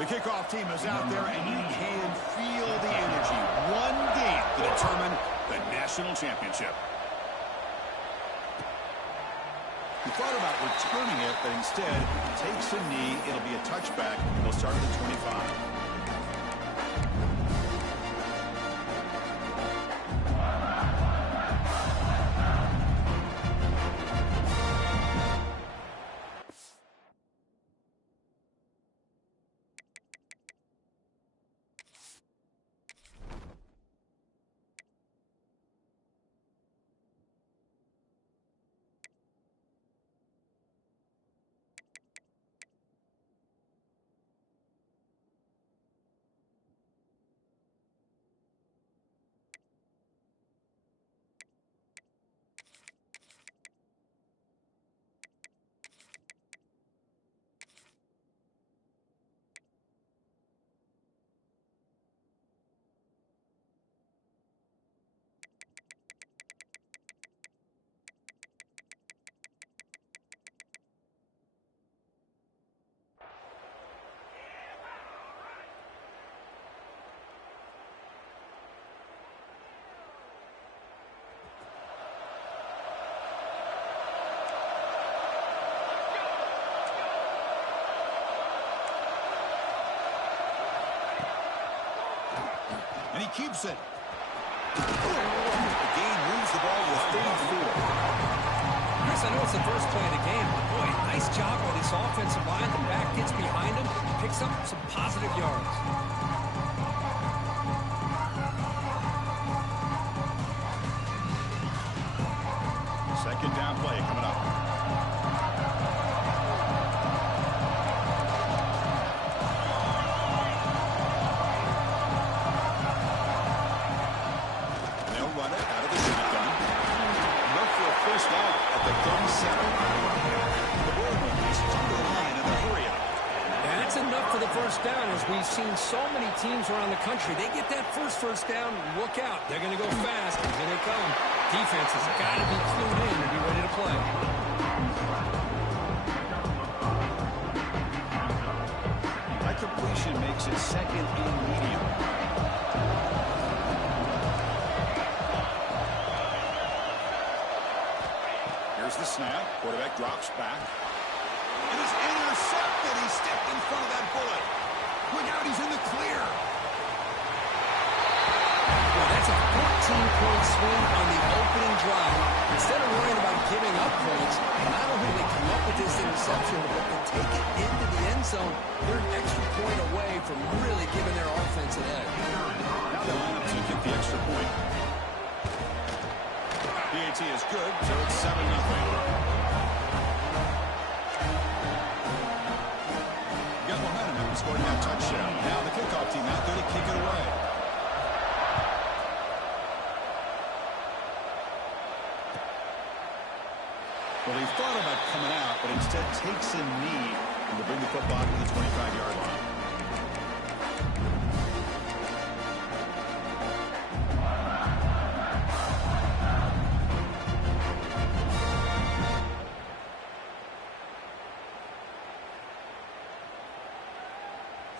The kickoff team is out there, and you can feel the energy. One game to determine the national championship. He thought about returning it, but instead takes a knee. It'll be a touchback. He'll start at the 25. And he keeps it. The game moves the ball to 34. Chris, I know it's the first play of the game, but boy, nice job by this offensive line. The back gets behind him, picks up some positive yards. Second down play coming up. First down, as we've seen so many teams around the country. They get that first down, look out. They're going to go fast. Here they come. Defense has got to be clued in to be ready to play. That completion makes it second and medium. Here's the snap. Quarterback drops back. It is intercepted. He stepped in front of that bullet. Look out, he's in the clear. Well, that's a 14-point swing on the opening drive. Instead of worrying about giving up points, not only do they come up with this interception, but they take it into the end zone. They're an extra point away from really giving their offense an edge. Now they line up to kick the extra point. PAT is good, so it's 7-0. Scoring that touchdown. Now the kickoff team out there to kick it away. Well, he thought about coming out, but instead takes a knee to bring the football to the 25-yard line.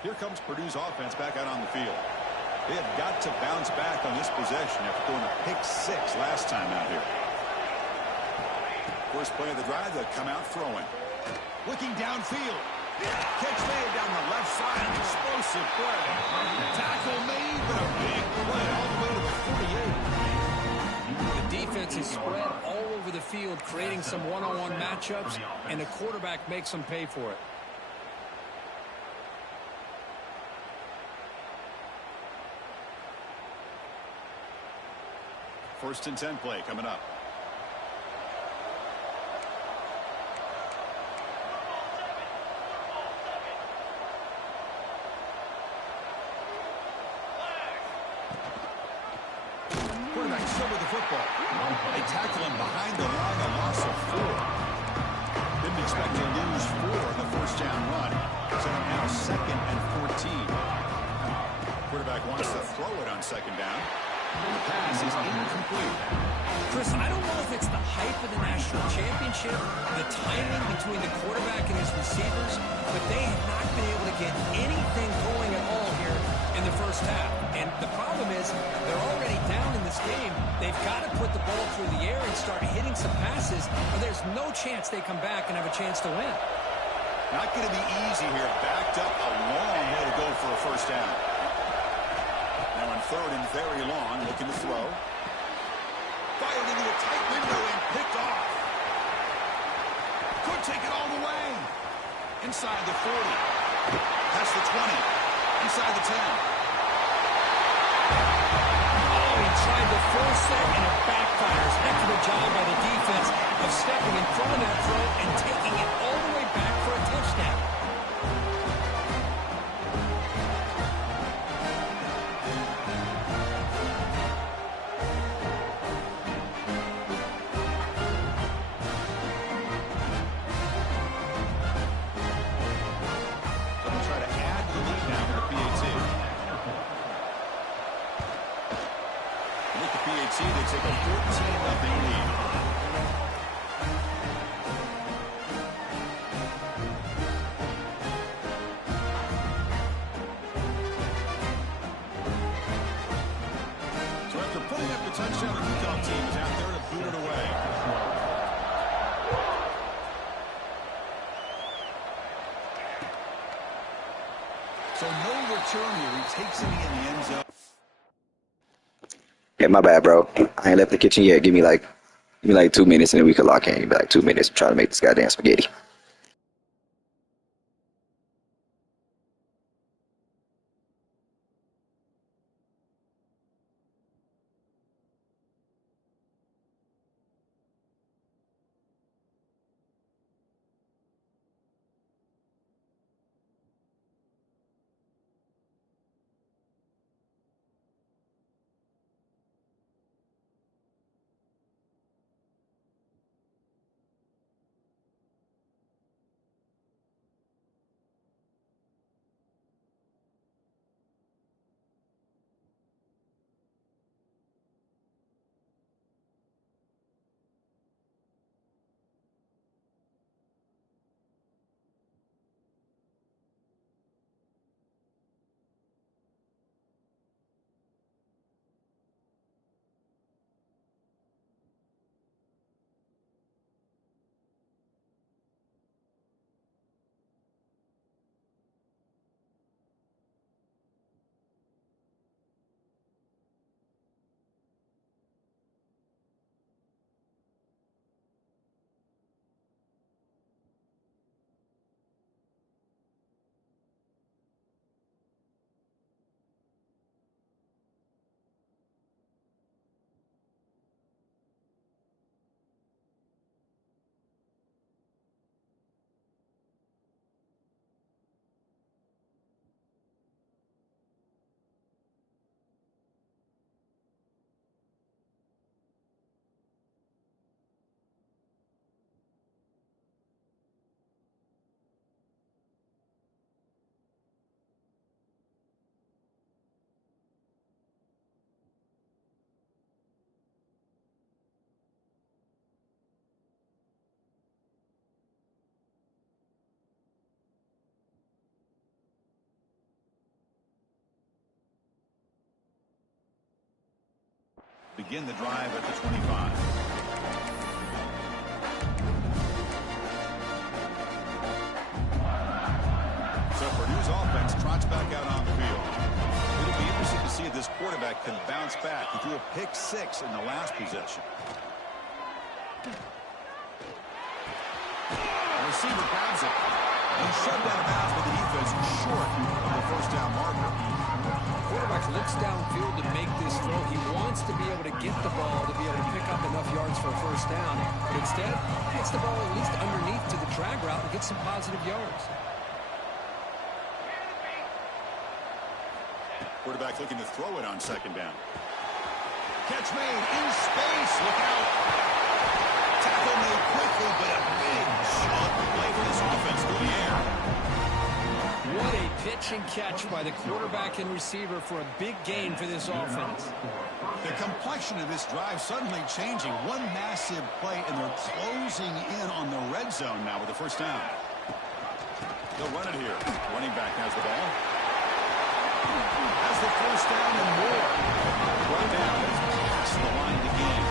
Here comes Purdue's offense back out on the field. They have got to bounce back on this possession after throwing a pick 6 last time out here. First play of the drive, they'll come out throwing. Looking downfield. Catch made down the left side. Explosive play. Tackle made, but a big play all the way to the 48. The defense is spread all over the field, creating some one-on-one matchups, and the quarterback makes them pay for it. First and 10 play coming up. Quarterback still with the football. They tackle him behind the line, a loss of 4. Didn't expect to lose 4 on the first down run. So now second and 14. Quarterback wants to throw it on second down. The pass is incomplete. Chris, I don't know if it's the hype of the national championship, the timing between the quarterback and his receivers, but they have not been able to get anything going at all here in the first half. And the problem is they're already down in this game. They've got to put the ball through the air and start hitting some passes, or there's no chance they come back and have a chance to win. Not going to be easy here. Backed up a long way to go for a first down. Now on third and very long, looking to throw. Fired into a tight window and picked off. Could take it all the way. Inside the 40. Past the 20. Inside the 10. Oh, he tried to force it, and it backfires. Heck of a job by the defense of stepping in front of that throw and taking it all the way back for a touchdown. They take a 14-0 lead. So after putting up the touchdown, the kickoff team is out there to boot it away. So no return here. He takes it in the end zone. Yeah, my bad, bro. I ain't left the kitchen yet. Give me like 2 minutes and then we could lock in. Give me like 2 minutes. I'm trying to make this goddamn spaghetti. Begin the drive at the 25. So Purdue's offense trots back out on the field. It'll be interesting to see if this quarterback can bounce back. He threw a pick 6 in the last possession. The receiver grabs it. He's shoved out of bounds with the defense short of the first down marker. Quarterback looks downfield to make this throw. He wants to be able to get the ball to be able to pick up enough yards for a first down. But instead, gets the ball at least underneath to the drag route and gets some positive yards. Quarterback looking to throw it on second down. Catch made in space. Look out. Tackle made quickly, but a big shot play for this offense through the air. What a pitch and catch by the quarterback and receiver for a big gain for this offense. The complexion of this drive suddenly changing. One massive play, and they're closing in on the red zone now with the first down. They'll run it here. Running back has the ball. Has the first down and more. Right now, it's past the line to gain.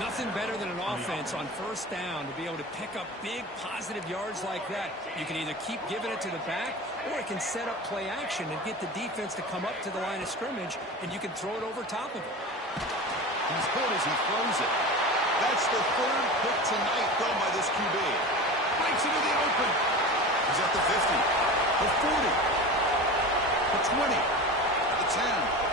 Nothing better than an offense on first down to be able to pick up big positive yards like that. You can either keep giving it to the back, or it can set up play action and get the defense to come up to the line of scrimmage, and you can throw it over top of it. He's hurt as he throws it. That's the third pick tonight thrown by this QB. Breaks into the open. He's at the 50, the 40, the 20, the 10.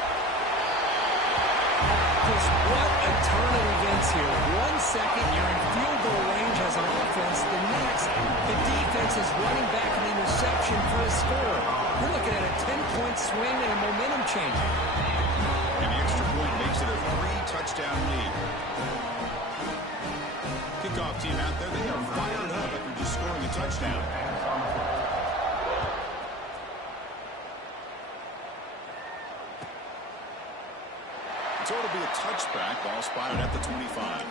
What a turn of events here. 1 second, you're in field goal range as an offense. The next, the defense is running back an interception for a score. You're looking at a 10-point swing and a momentum change. And the extra point makes it a 3-touchdown lead. Kickoff team out there, they are fired up after just scoring a touchdown. So it'll be a touchback. Ball spotted at the 25.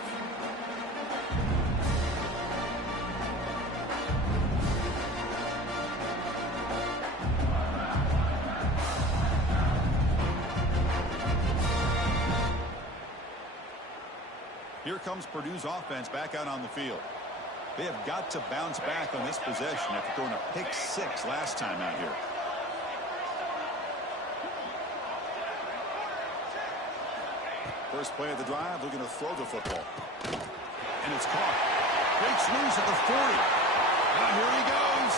Here comes Purdue's offense back out on the field. They have got to bounce back on this possession after throwing a pick 6 last time out here. First play of the drive, looking to throw the football. And it's caught. Breaks loose at the 40. Now here he goes.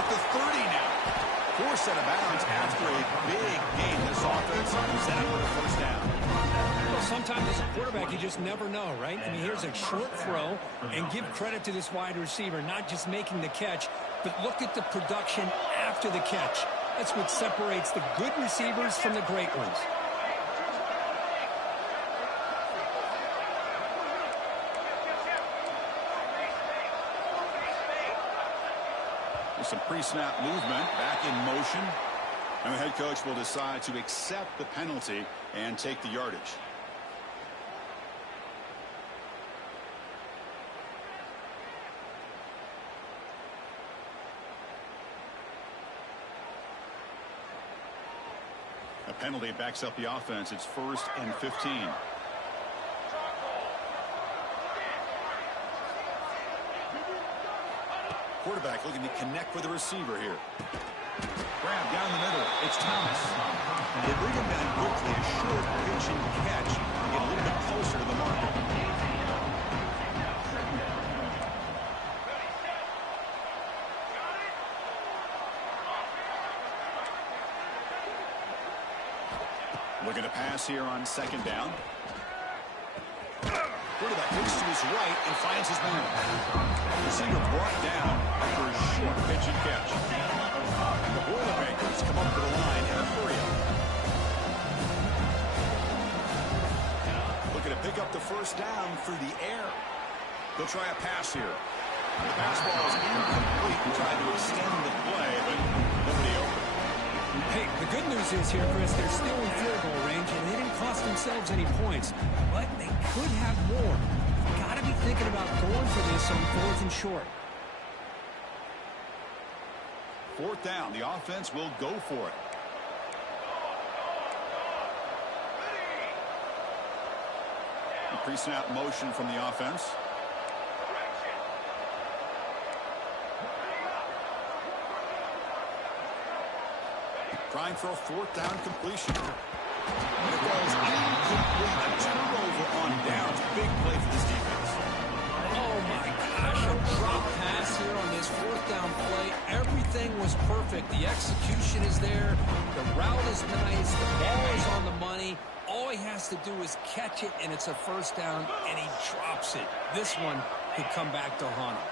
At the 30 now. Forced out of bounds after a big gain. This offense is out with a first down. Well, sometimes as a quarterback, you just never know, right? I mean, here's a short throw, and give credit to this wide receiver, not just making the catch, but look at the production after the catch. That's what separates the good receivers from the great ones. Some pre-snap movement, back in motion. And the head coach will decide to accept the penalty and take the yardage. A penalty backs up the offense. It's 1st and 15. Quarterback looking to connect with the receiver here. Grab down the middle. It's Thomas. They bring him down quickly. A short pitch and catch to get a little bit closer to the marker. Looking to pass here on 2nd down. Quarterback looks to his right and finds his man. Receiver brought down after a short pitch and catch. The Boilermakers come up to the line in a hurry. Looking to pick up the first down through the air. They'll try a pass here. The pass ball is incomplete. Trying to extend the play, but nobody open. Hey, the good news is here, Chris, they're still in field goal range, and they didn't cost themselves any points, but they could have more. Got to be thinking about going for this on 4th and short. 4th down. The offense will go for it. The pre-snap motion from the offense. Trying for a 4th down completion. And it goes incomplete. A turnover on downs. Big play for this defense. Oh, my gosh. A drop pass here on this 4th down play. Everything was perfect. The execution is there. The route is nice. The ball is on the money. All he has to do is catch it, and it's a 1st down, and he drops it. This one could come back to haunt him.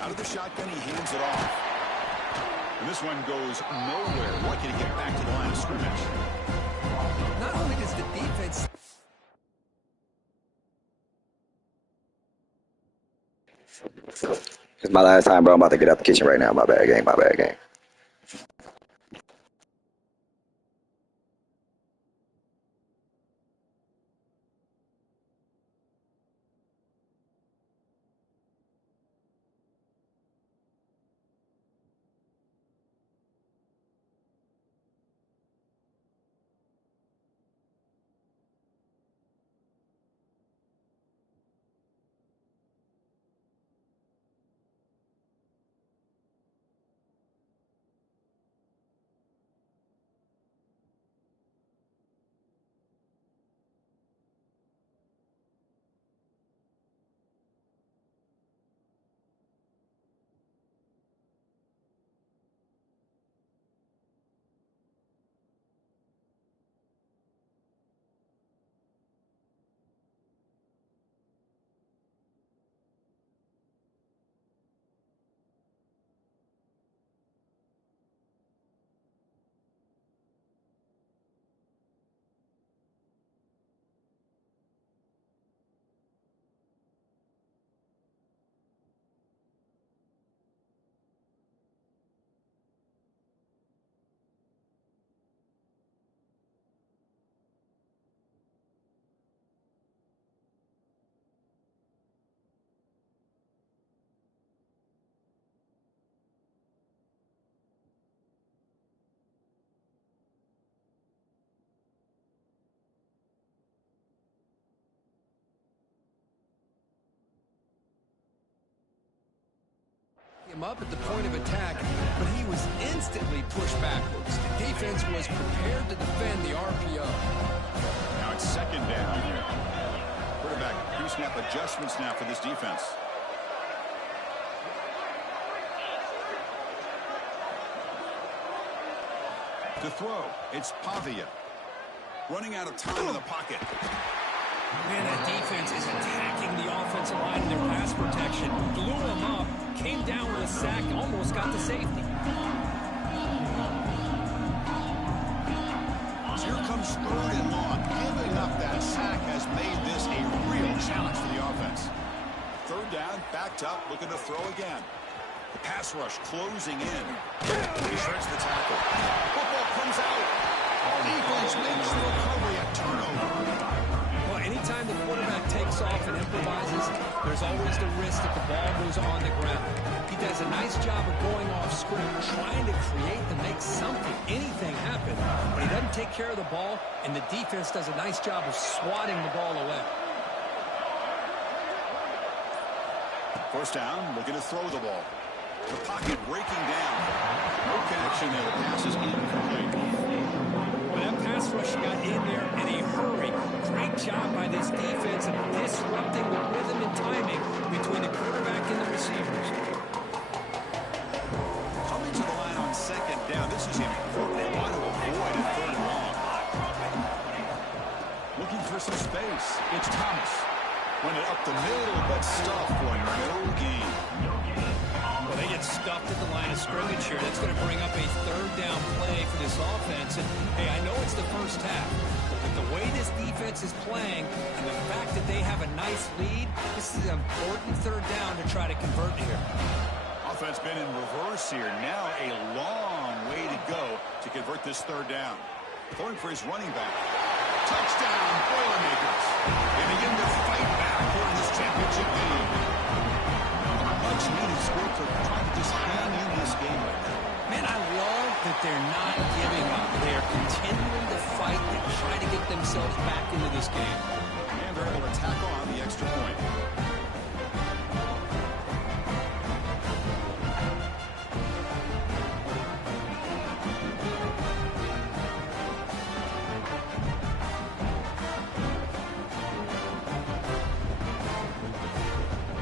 Out of the shotgun, he hands it off. And this one goes nowhere. Lucky to get back to the line of scrimmage. Not only does the defense It's my last time, bro. I'm about to get out the kitchen right now. My bad game. My bad game. Him up at the point of attack, but he was instantly pushed backwards. The defense was prepared to defend the RPO. Now it's second down here. Quarterback pre-snap adjustments now for this defense. To throw, it's Pavia. Running out of time in the pocket. Man, that defense is attacking the offensive line in their pass protection. Blew him up, came down with a sack, almost got the safety. So here comes third and long. Giving up that sack has made this a real challenge for the offense. Third down, backed up, looking to throw again. The pass rush closing in. He shreds the tackle. Football comes out. Defense makes the recovery a turnover. Well, anytime the quarterback takes off and improvises, there's always the risk that the ball goes on the ground. He does a nice job of going off script, trying to create to make something, anything happen. But he doesn't take care of the ball, and the defense does a nice job of swatting the ball away. First down, looking to throw the ball. The pocket breaking down. No connection there. The pass is incomplete. Well, that pass rush got in there in a hurry. Great job by this defense of disrupting the rhythm and timing between the quarterback and the receivers. Coming to the line on second down. This is important. They want to avoid a third and long. Looking for some space. It's Thomas. Run it up the middle, but stuffed for no gain. Well, they get stuffed at the line of scrimmage here. That's going to bring up a third down play for this offense. And, hey, I know it's the first half, but the way this defense is playing and the fact that they have a nice lead, this is an important third down to try to convert here. Offense been in reverse here. Now a long way to go to convert this third down. Throwing for his running back. Touchdown, Boilermakers. They begin to fight back here in this championship game. Much needed score for trying to just hang in this game right now. Man, I love that they're not giving up. They are continuing to fight and try to get themselves back into this game. And they're able to tackle on the extra point.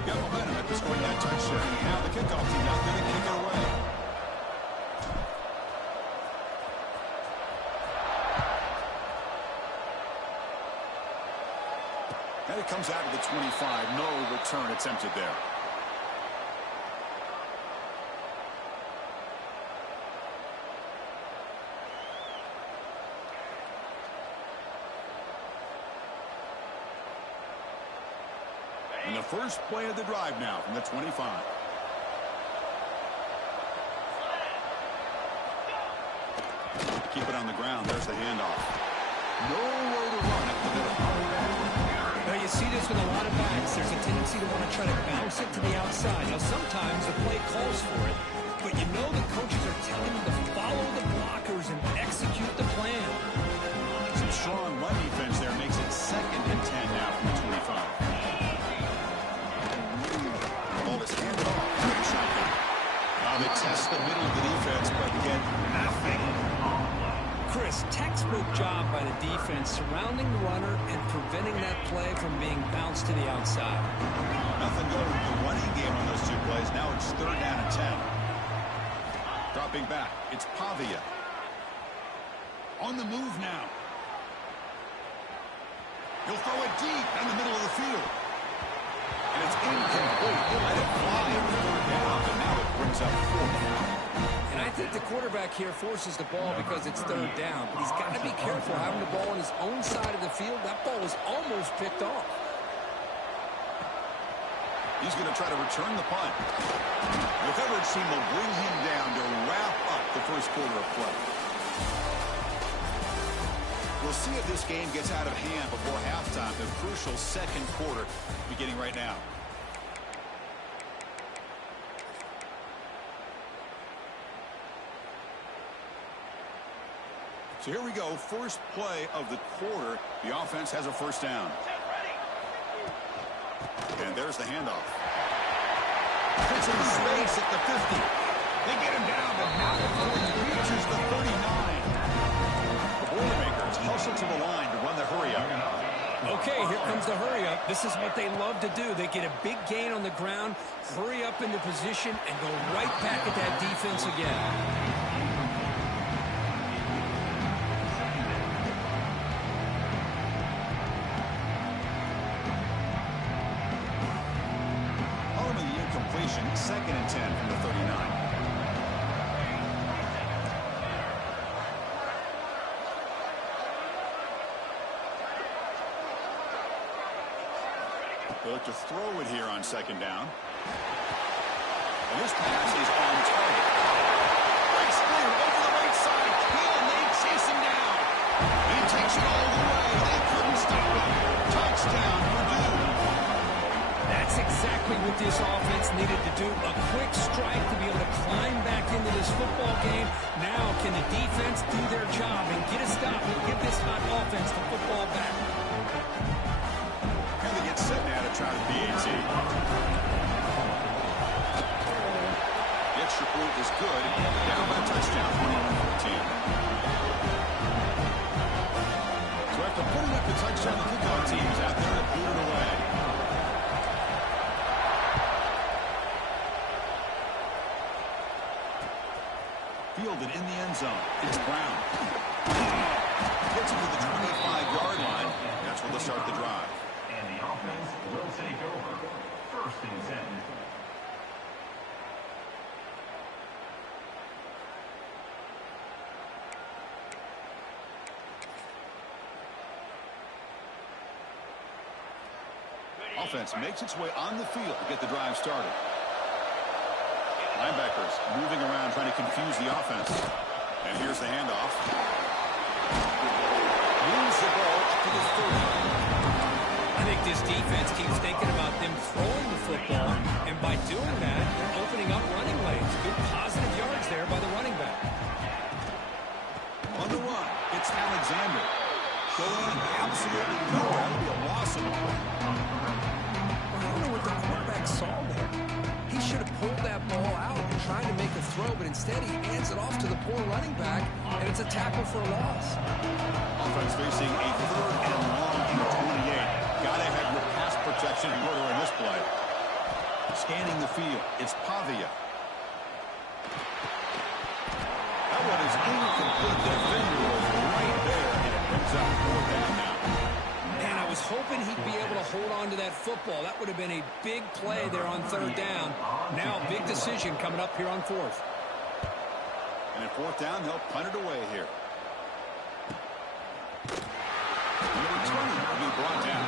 Got momentum after scoring that touchdown. Now the kickoff team not going to kick it away. And it comes out of the 25. No return attempted there. the first play of the drive now from the 25. Keep it on the ground. There's the handoff. Nowhere to run at the middle. Now you see this with a lot of backs. There's a tendency to want to try to bounce it to the outside. Now sometimes the play calls for it, but you know the coaches are telling them to follow the blockers and execute the plan. Some strong run defense there makes it 2nd and 10 now from the 25. Ball is handed off. They test the middle of the defense, but get nothing. Chris, textbook job by the defense surrounding the runner and preventing that play from being bounced to the outside. Nothing going with the running game on those 2 plays. Now it's 3rd down and 10. Dropping back, it's Pavia. On the move now. He'll throw it deep in the middle of the field. And it's incomplete. He'll let it fly on 3rd down, and now it brings up 4th. And I think the quarterback here forces the ball because it's 3rd down, but he's got to be careful having the ball on his own side of the field. That ball was almost picked off. He's going to try to return the punt. The coverage team will bring him down to wrap up the first quarter of play. We'll see if this game gets out of hand before halftime. The crucial 2nd quarter beginning right now. So here we go, first play of the quarter. The offense has a 1st down. And there's the handoff. It's in space at the 50. They get him down, but not before he reaches the 39. The Boilermakers hustle to the line to run the hurry-up. Okay, here comes the hurry-up. This is what they love to do. They get a big gain on the ground, hurry up into position, and go right back at that defense again. Completion, 2nd and 10 from the 39. They look to throw it here on 2nd down. And this pass is on target. Breaks clear over the right side. Hill may chase him down. He takes it all the way. They couldn't stop him. Touchdown, Purdue. That's exactly what this offense needed to do. A quick strike to be able to climb back into this football game. Now can the defense do their job and get a stop and give this hot offense the football back? And they get set now to try to PAT. The extra point is good. Down by a touchdown, 21-14. So after putting up the touchdown, the kickoff team is out there to boot it away. Fielded in the end zone. It's Brown. Gets it to the 25-yard line. That's where they'll start the drive. And the offense will take over. 1st and 10. Offense makes its way on the field to get the drive started. Linebackers moving around trying to confuse the offense. And here's the handoff. Moves the ball up to the 30. I think this defense keeps thinking about them throwing the football, and by doing that, they're opening up running lanes. Good positive yards there by the running back. On the run, it's Alexander. Going absolutely nowhere. That'll be a loss of ball. I don't know what the quarterback saw there. He should have pulled that ball out and tried to make a throw, but instead he hands it off to the poor running back, and it's a tackle for a loss. Offense facing a 3rd and long in the 28. Got to have your pass protection in order in this play. Scanning the field, it's Pavia. That one is incomplete. The defender was right there, and it brings up 4th down now. Man, I was hoping he'd be able to hold on to that football. That would have been a big play there on 3rd down. Now a big decision coming up here on 4th. And at 4th down, they'll punt it away here. Number 20 will be brought down.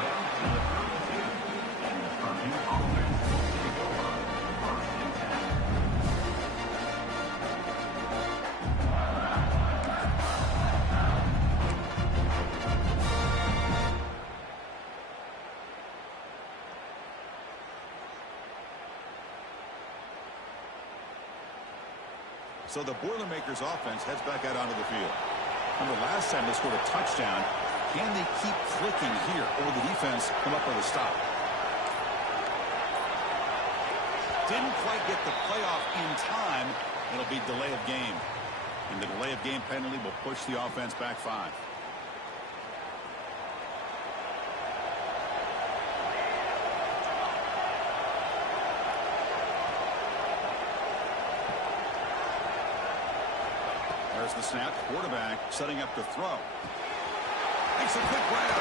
So the Boilermakers offense heads back out onto the field. Remember last time they scored a touchdown. Can they keep clicking here, or will the defense come up with a stop? Didn't quite get the playoff in time. It'll be delay of game. And the delay of game penalty will push the offense back 5. There's the snap. Quarterback setting up to throw. Makes a quick grab.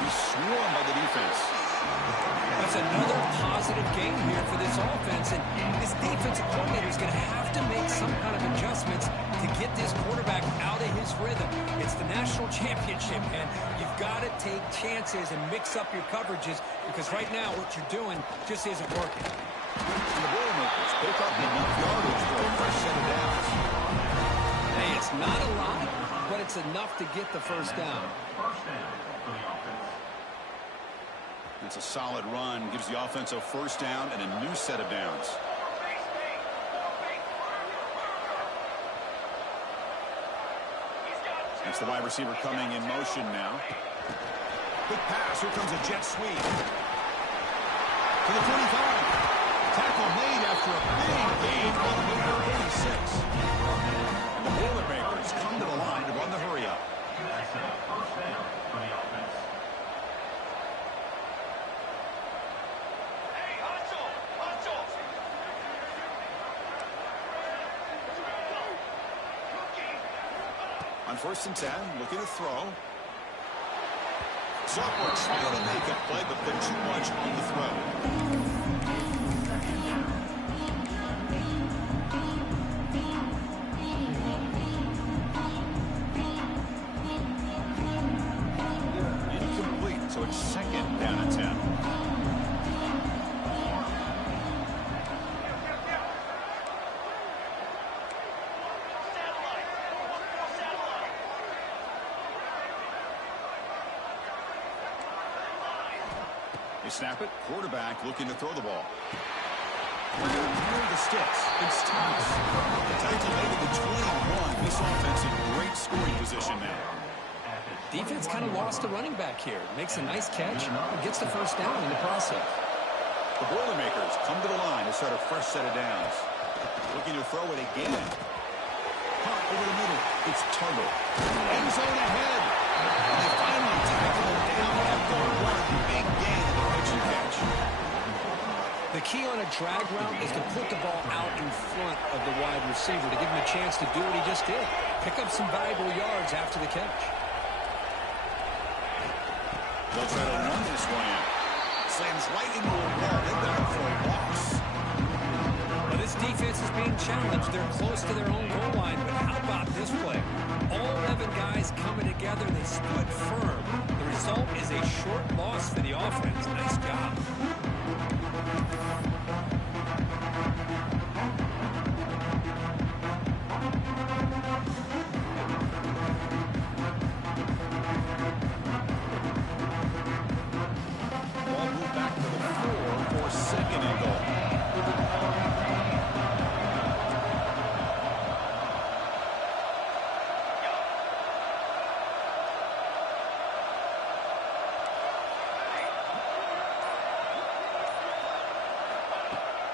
He's swarmed by the defense. That's another positive game here for this offense, and this defensive coordinator is going to have to make some kind of adjustments to get this quarterback out of his rhythm. It's the national championship, and you've got to take chances and mix up your coverages, because right now what you're doing just isn't working. And the Boilermakers pick up enough yardage for a fresh set of downs. Hey, it's not a lot, but it's enough to get the first down. First down for the offense. It's a solid run. Gives the offense a first down and a new set of downs. It's the wide receiver coming in motion now. Quick pass. Here comes a jet sweep. To the 25. Tackle made after a big gain all the way to the 36. And the Boilermakers come to the line to run the hurry up. That's a first down for the offense. On 1st and 10, looking to throw. Software trying to make a play, but put too much on the throw. Incomplete, so it's 2nd down and 10. Snap it. Quarterback looking to throw the ball. Near the sticks. It's Thomas. The tackle made at the 21. This offense in great scoring position now. Defense kind of lost the running back here. Makes a nice catch and gets the first down in the process. The Boilermakers come to the line to start a fresh set of downs. Looking to throw it again. Hot over the middle. It's Tuggle. End zone ahead. And they finally tackle him down after one big gain of the pitch and catch. The key on a drag route is to put the ball out in front of the wide receiver to give him a chance to do what he just did. Pick up some valuable yards after the catch. They'll try to run this one in. Slams right into a wall. They've got him for a loss. Well, this defense is being challenged. They're close to their own goal line, but how about this play? All 11 guys coming together. They stood firm. The result is a short loss for the offense. Nice job. Ball moved back to the 4 for 2nd and goal.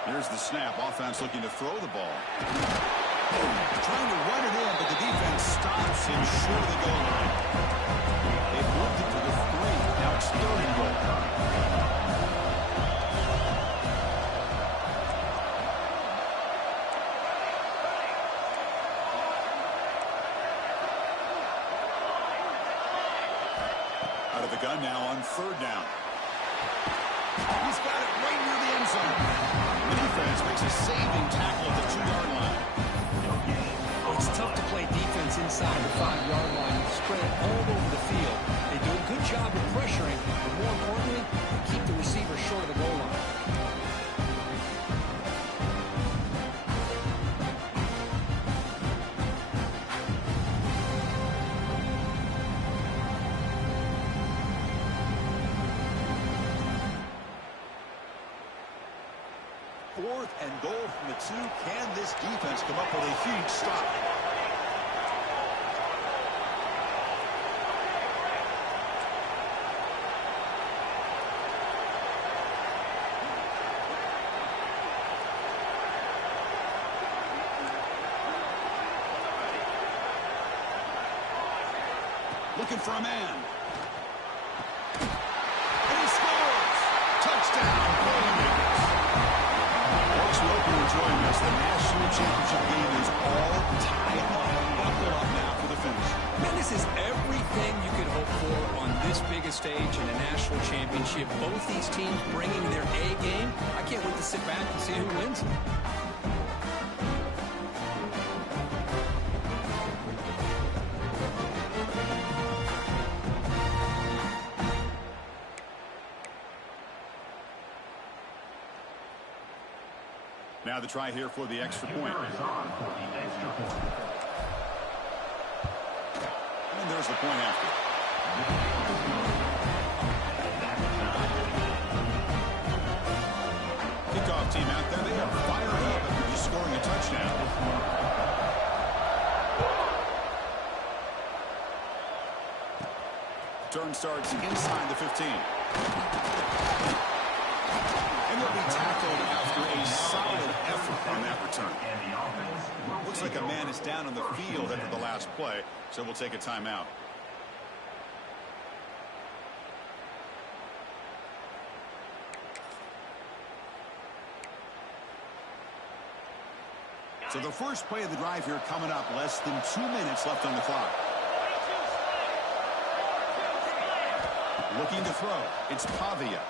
Here's the snap. Offense looking to throw the ball. Trying to run it in, but the defense stops him short of the goal line. They've moved it to the 3. Now it's 3rd and goal. Out of the gun now on 3rd down. He's got it right near the end zone. The defense makes a saving tackle at the 2-yard line. It's tough to play defense inside the 5-yard line. Spread it all over the field. They do a good job of pressuring, but more importantly, they keep the receiver short of the goal line. 4th and goal from the 2. Can this defense come up with a huge stop? Looking for a man. And he scores! Touchdown, Buccaneers! Folks, we hope you're enjoying this. The national championship game is all tied up. Buckle up now for the finish. Man, this is everything you could hope for on this biggest stage in a national championship. Both these teams bringing their A game. I can't wait to sit back and see who wins. Now the try here for the extra point. And there's the point after. Kickoff team out there. They are fired up after just scoring a touchdown. Turn starts inside the 15. And they'll be tackled after a solid effort on that return. Looks like a man is down on the field after the last play, so we'll take a timeout. So the first play of the drive here coming up, less than 2 minutes left on the clock. Looking to throw. It's Pavia.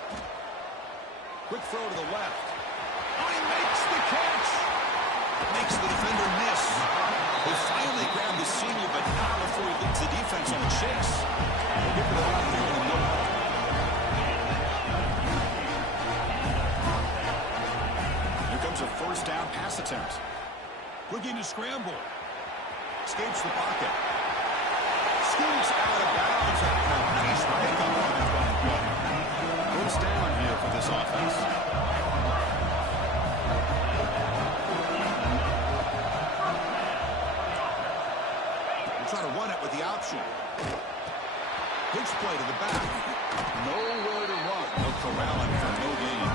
Quick throw to the left. Oh, he makes the catch. Makes the defender miss. They finally grabbed the senior, but not before he leads the defense on the chase. They'll get it out there in the middle. Here comes a first down pass attempt. Looking to scramble. Escapes the pocket. Scoots out of bounds. A nice pickup on that run play. First down here for this offense. We'll try to run it with the option. Pitch play to the back. Nowhere to run. They'll corral him for no gain.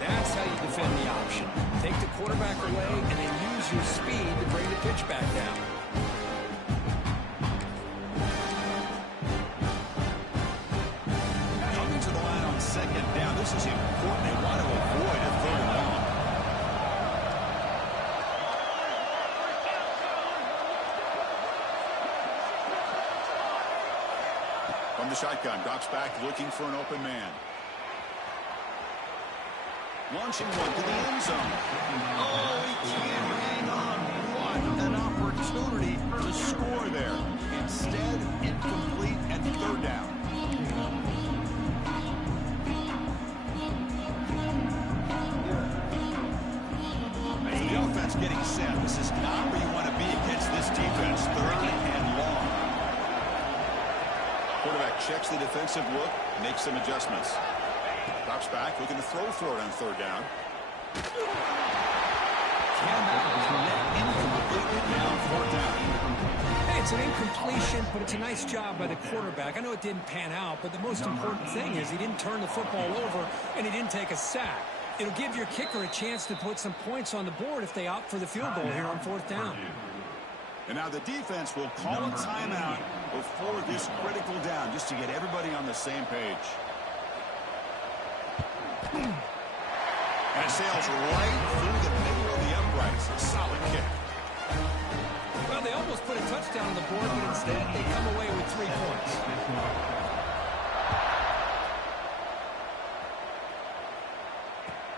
That's how you defend the option. Take the quarterback away and then use your speed to bring the pitch back down. Coming to the line on second down. This is important. They want to avoid a third and long. From the shotgun, drops back looking for an open man. Launching one to the end zone. Oh, he can't hang on. What an opportunity to score there. Instead, incomplete and third down. The offense getting set. This is not where you want to be against this defense. Third and long. Quarterback checks the defensive look, makes some adjustments. Drops back, looking to throw for it on third down. Incomplete, now fourth down. Hey, it's an incompletion, but it's a nice job by the quarterback. I know it didn't pan out, but the most important thing is he didn't turn the football over and he didn't take a sack. It'll give your kicker a chance to put some points on the board if they opt for the field goal here on fourth down. And now the defense will call a timeout before this critical down, just to get everybody on the same page. And it sails right through the middle of the uprights. A solid kick. Well, they almost put a touchdown on the board, but instead they come away with 3 points.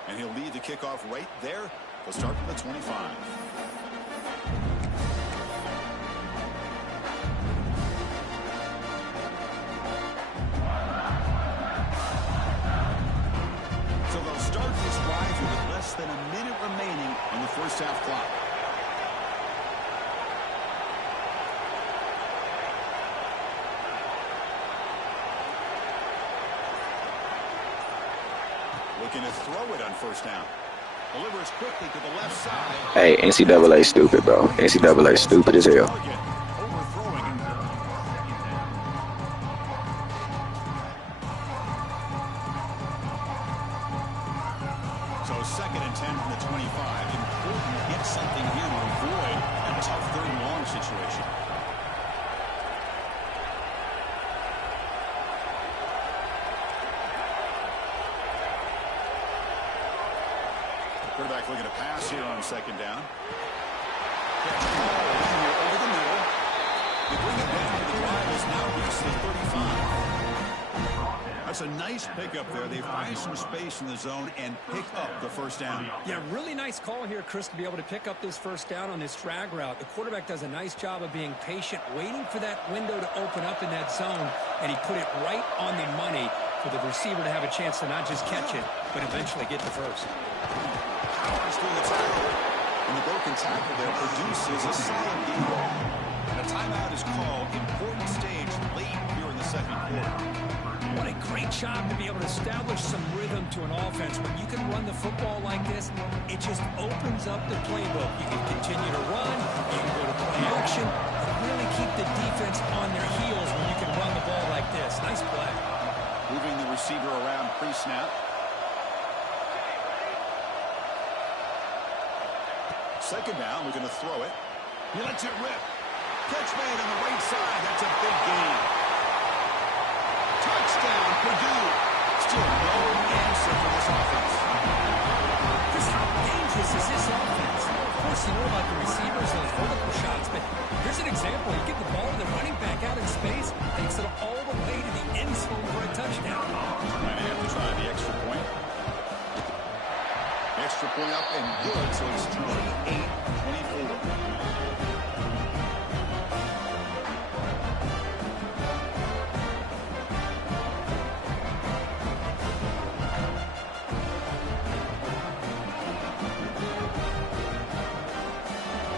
And he'll lead the kickoff right there. They'll start from the 25. So they'll start this drive with less than a minute remaining on the first half clock. Looking to throw it on first down. Delivers quickly to the left side. Hey, NCAA stupid, bro. NCAA stupid as hell. Overthrowing him. So 2nd and 10 from the 25. Important to get something here to avoid a tough 3rd and long situation. Quarterback looking to pass here on 2nd down. Catch the ball here over the middle. They bring it down. The drive is now reached the 35. That's a nice pickup there. They find some space in the zone and pick up the 1st down. Yeah, really nice call here, Chris, to be able to pick up this 1st down on this drag route. The quarterback does a nice job of being patient, waiting for that window to open up in that zone, and he put it right on the money for the receiver to have a chance to not just catch it, but eventually get the 1st. Powers through the tackle. And the broken tackle there produces a solid gain. And a timeout is called. Important stage late here in the 2nd quarter. What a great job to be able to establish some rhythm to an offense. When you can run the football like this, it just opens up the playbook. You can continue to run, you can go to play action, and really keep the defense on their heels when you can run the ball like this. Nice play. Moving the receiver around pre-snap. 2nd down, we're going to throw it. He lets it rip. Catch made on the right side. That's a big gain. Touchdown, Purdue. Still no answer for this offense. Chris, how dangerous is this offense? Of course, you know about the receivers and those vertical shots, but here's an example. You get the ball to the running back out in space, takes it all the way to the end zone for a touchdown. Might have to try the extra point. Extra point up and good, so it's 28-24.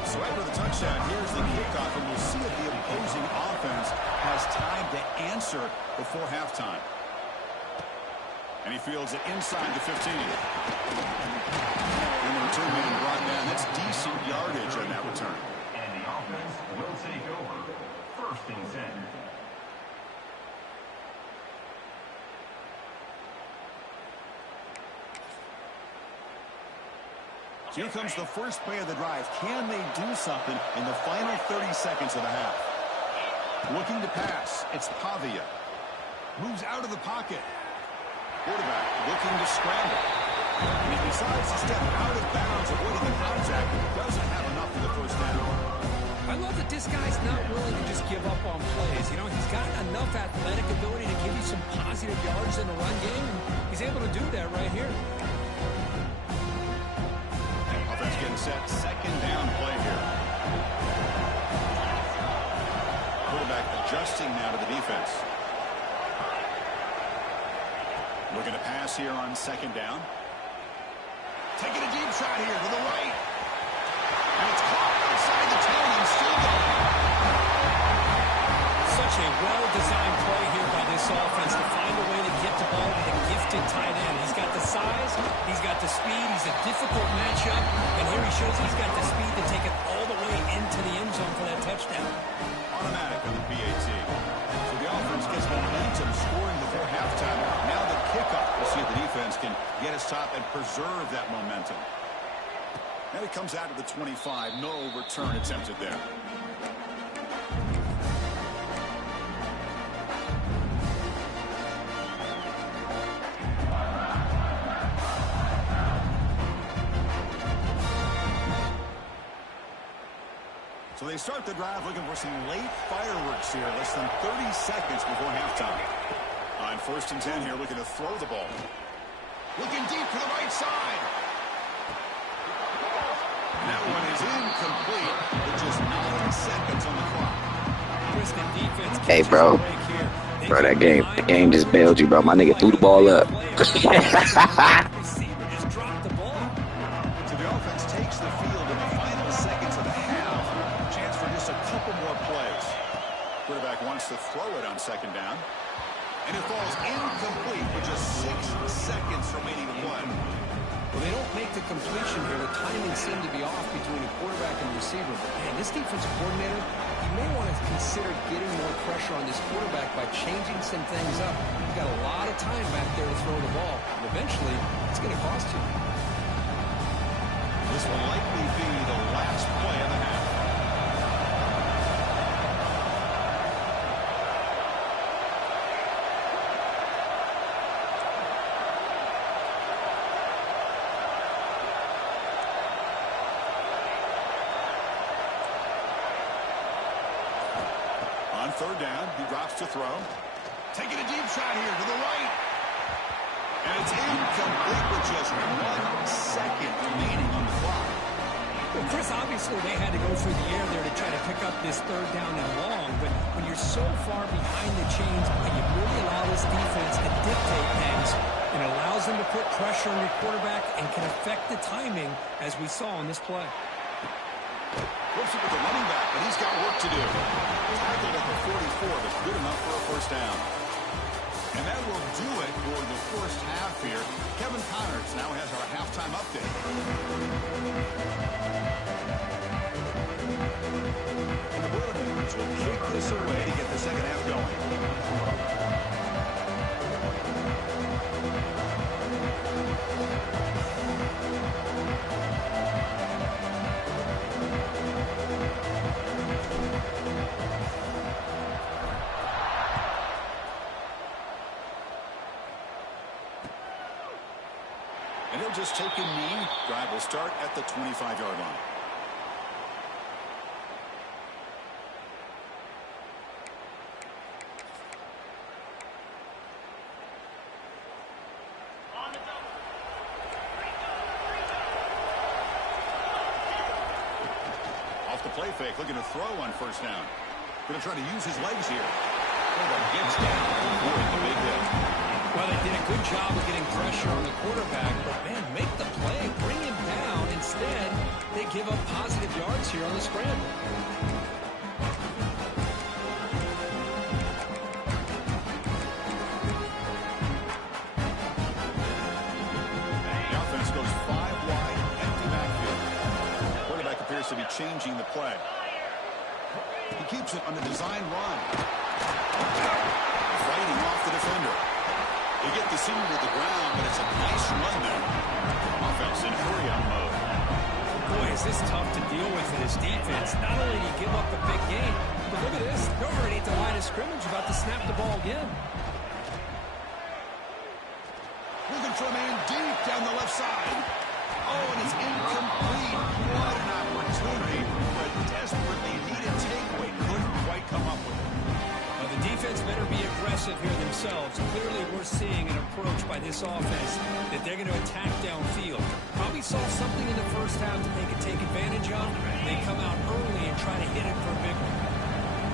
So after the touchdown, here's the kickoff, and we'll see if the opposing offense has time to answer before halftime. And he fields it inside the 15. And the return man brought down. That's decent yardage on that return. And the offense will take over. 1st and 10. Here comes the first play of the drive. Can they do something in the final 30 seconds of the half? Looking to pass. It's Pavia. Moves out of the pocket. Quarterback looking to scramble. And he decides to step out of bounds, avoiding the contact, but doesn't have enough for the 1st down. I love that this guy's not willing to just give up on plays. You know, he's got enough athletic ability to give you some positive yards in the run game, and he's able to do that right here. Offense getting set. 2nd down play here. Quarterback adjusting now to the defense. Looking to pass here on 2nd down. Taking a deep shot here to the right. And it's caught outside the 10 and still going. Such a well-designed play here by this offense to find a way to get the ball to the gifted tight end. He's got the size, he's got the speed, he's a difficult matchup, and here he shows he's got the speed to take it all the way into the end zone for that touchdown. Automatic on the PAT. So the offense gets momentum scoring before halftime. Now the kickoff. We'll see if the defense can get a stop and preserve that momentum. Now he comes out to the 25. No return attempted there. So they start the drive looking for some late fireworks here. Less than 30 seconds before halftime. On 1st and 10 here, looking to throw the ball. Looking deep to the right side. That one is incomplete with just 9 seconds on the clock. Hey, bro. Bro, that game just bailed you, bro. My nigga threw the ball up. So the offense takes the field in the final seconds of the half. Chance for just a couple more plays. Quarterback wants to throw it on 2nd down. And it falls incomplete with just 6 seconds remaining to play. Well, they don't make the completion here. The timing seemed to be off between the quarterback and the receiver. But, man, this defensive coordinator, he may want to consider getting more pressure on this quarterback by changing some things up. You've got a lot of time back there to throw the ball. And eventually, it's going to cost you. This will likely be the last play of the half. On third down, he drops to throw. Taking a deep shot here to the right. And it's incomplete with just 1 second remaining on the clock. Well, Chris, obviously they had to go through the air there to try to pick up this third down and long. But when you're so far behind the chains and you really allow this defense to dictate things, it allows them to put pressure on your quarterback and can affect the timing, as we saw on this play. Flips it with the running back, but he's got work to do. Tackled at the 44, but good enough for a first down. And that will do it for the first half here. Kevin Connors now has our halftime update. And the Boilermakers will kick this away to get the second half going. And he'll just take a knee. Drive will start at the 25-yard line. Off the play fake, looking to throw on first down. Going to try to use his legs here. Gets down to avoid the big hit. Well, they did a good job of getting pressure on the quarterback, but, man, make the play, bring him down. Instead, they give up positive yards here on the scramble. The offense goes 5 wide, empty backfield. The quarterback appears to be changing the play. He keeps it on the design run. Fighting off the defender. They get the senior to the ground, but it's a nice run there. Offense in hurry-up mode. Boy, is this tough to deal with in his defense. Not only do you give up a big game, but look at this. They're already at the line of scrimmage, about to snap the ball again. Looking for a man deep down the left side. Oh, and it's incomplete. What an opportunity for a desperately needed takeaway. Couldn't quite come up with it. Well, the defense better be aggressive here themselves. Clearly, we're seeing an approach by this offense that they're going to attack downfield. Probably saw something in the first half that they could take advantage of. They come out early and try to hit it for a big one.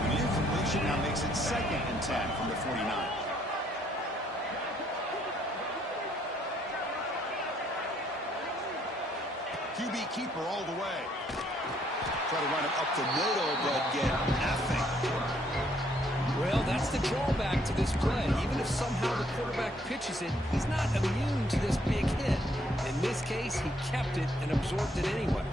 The incompletion now makes it 2nd and 10 from the 49. QB keeper all the way. Try to run it up the middle, but get nothing. Well, that's the drawback to this play. Even if somehow the quarterback pitches it, he's not immune to this big hit. In this case, he kept it and absorbed it anyway.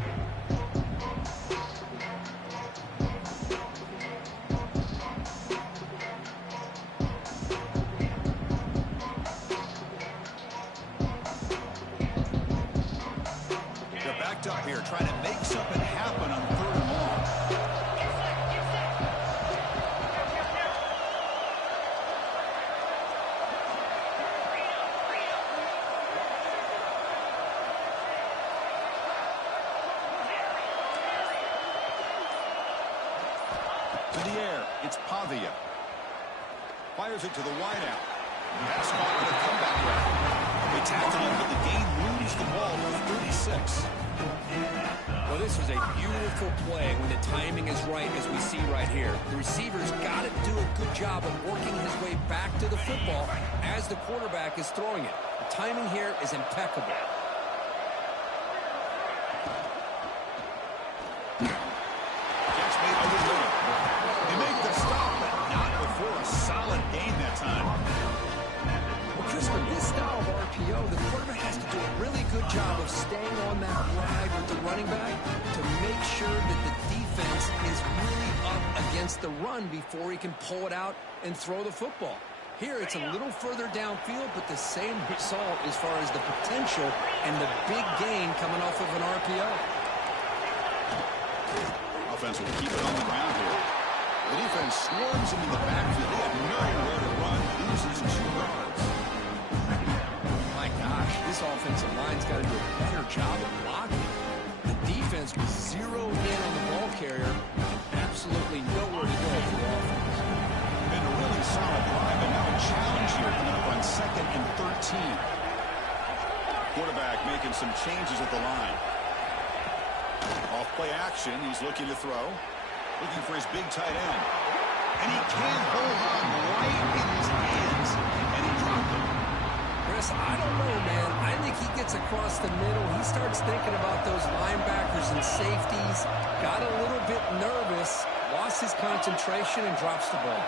They're backed up here, trying to make something happen on 3rd and long. To the air, it's Pavia. Fires it to the wideout. Pass caught with a comeback route. They tackle him, but the game moves the ball to the 36. Well, this was a beautiful play when the timing is right, as we see right here. The receiver's got to do a good job of working his way back to the football as the quarterback is throwing it. The timing here is impeccable. Catch made over the middle. They make the stop, but not before a solid gain that time. Well, Chris, with this style of RPO, the quarterback has to do a really good job of staying on that ride with the running back to make sure that the defense is really up against the run before he can pull it out and throw the football. Here, it's a little further downfield, but the same result as far as the potential and the big gain coming off of an RPO. Offense will keep it on the ground here. The defense swarms him in the backfield. They have nowhere to run. Loses 2 yards. My gosh, this offensive line's got to do a better job of blocking. The defense was zeroed in on the ball carrier. Absolutely nowhere to go for the offense. Been a really solid drive, and now a challenge here coming up on 2nd and 13. Quarterback making some changes at the line. Off play action, he's looking to throw. Looking for his big tight end. And he can't hold on right in his hands, and he dropped it. Chris, I don't know, man. I think he gets across the middle. He starts thinking about those linebackers and safeties. Got a little bit nervous, lost his concentration, and drops the ball.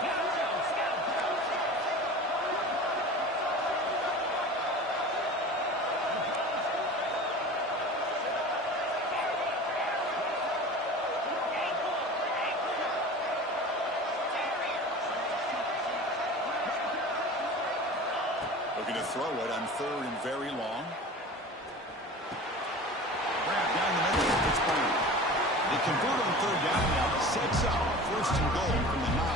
Looking to throw it on 3rd and very long. Grab down the middle. It's Brown. They convert on 3rd down now. Sets up 1st and goal from the 9.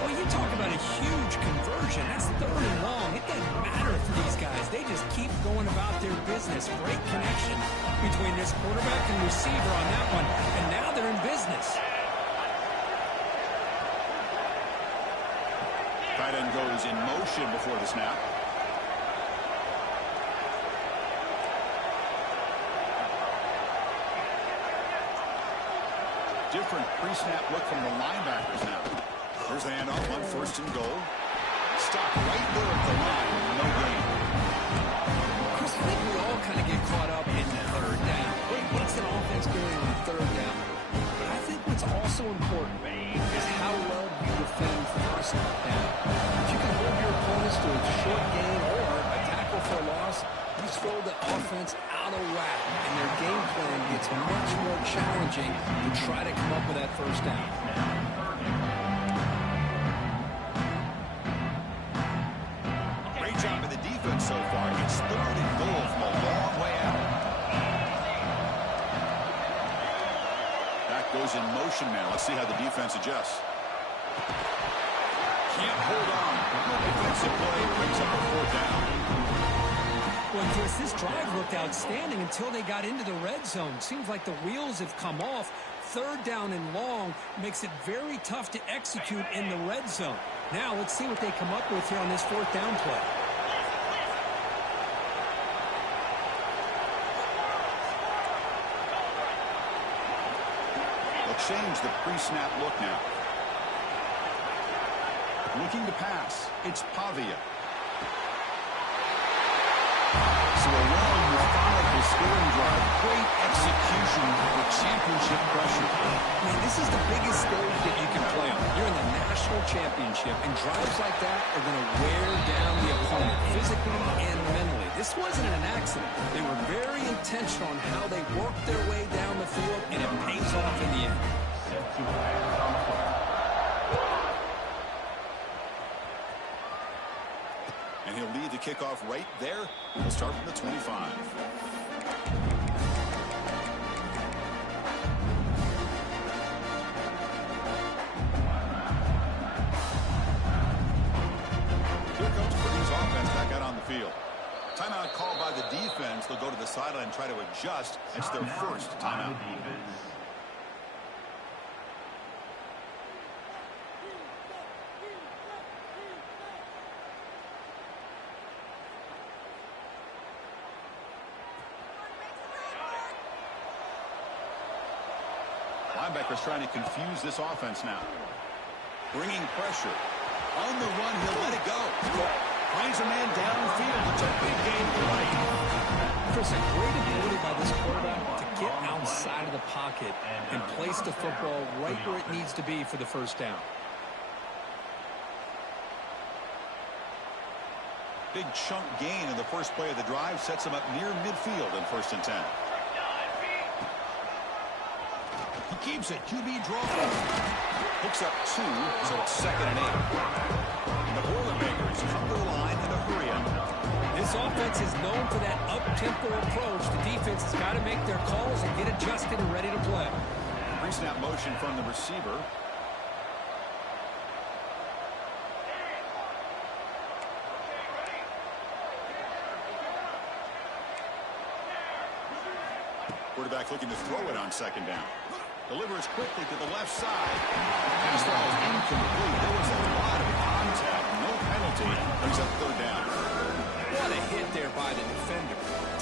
Well, you talk about a huge conversion. That's 3rd and long. It doesn't matter for these guys. They just keep going about their business. Great connection between this quarterback and receiver on that one. And now they're in business. Tight end goes in motion before the snap. Different pre-snap look from the linebackers now. Here's the handoff on 1st and goal. Stop right there at the line. No gain. Chris, I think we all kind of get caught up in 3rd down. What's an offense doing on 3rd down? But I think what's also important is how well you defend 1st down. If you can hold your opponents to a short gain or a tackle for a loss, you throw the offense out of whack, and their game plan gets much more challenging to try to come up with that 1st down. Great job of the defense so far. It's 3rd and goal from a long way out. That goes in motion now. Let's see how the defense adjusts. Can't hold on. Good defensive play brings up a 4th down. Well, Chris, this drive looked outstanding until they got into the red zone. Seems like the wheels have come off. 3rd down and long makes it very tough to execute in the red zone. Now let's see what they come up with here on this 4th down play. They'll change the pre-snap look now. Looking to pass. It's Pavia. So a long, methodical scoring drive. Great execution for championship pressure. Man, this is the biggest stage that you can play on. You're in the national championship, and drives like that are going to wear down the opponent physically and mentally. This wasn't an accident. They were very intentional on how they worked their way down the field, and it pays off in the end. And he'll lead the kickoff right there. He'll start from the 25. Here comes Purdue's offense back out on the field. Timeout called by the defense. They'll go to the sideline and try to adjust. It's their first timeout. Linebackers trying to confuse this offense now. Bringing pressure. On the run, he'll let it go. Finds a man downfield. It's a big gain for right. Chris, a great ability by this quarterback to get outside of the pocket and place the football right where it needs to be for the 1st down. Big chunk gain in the first play of the drive sets him up near midfield in 1st and 10. He keeps it. QB draw. Picks up 2, so it's 2nd and 8. And the Boilermakers come to the line in a hurry up. This offense is known for that up-tempo approach. The defense has got to make their calls and get adjusted and ready to play. Pre-snap motion from the receiver. Quarterback looking to throw it on 2nd down. Delivers quickly to the left side. Pass ball is incomplete. There was a lot of contact. No penalty. Brings up 3rd down. What a hit there by the defender.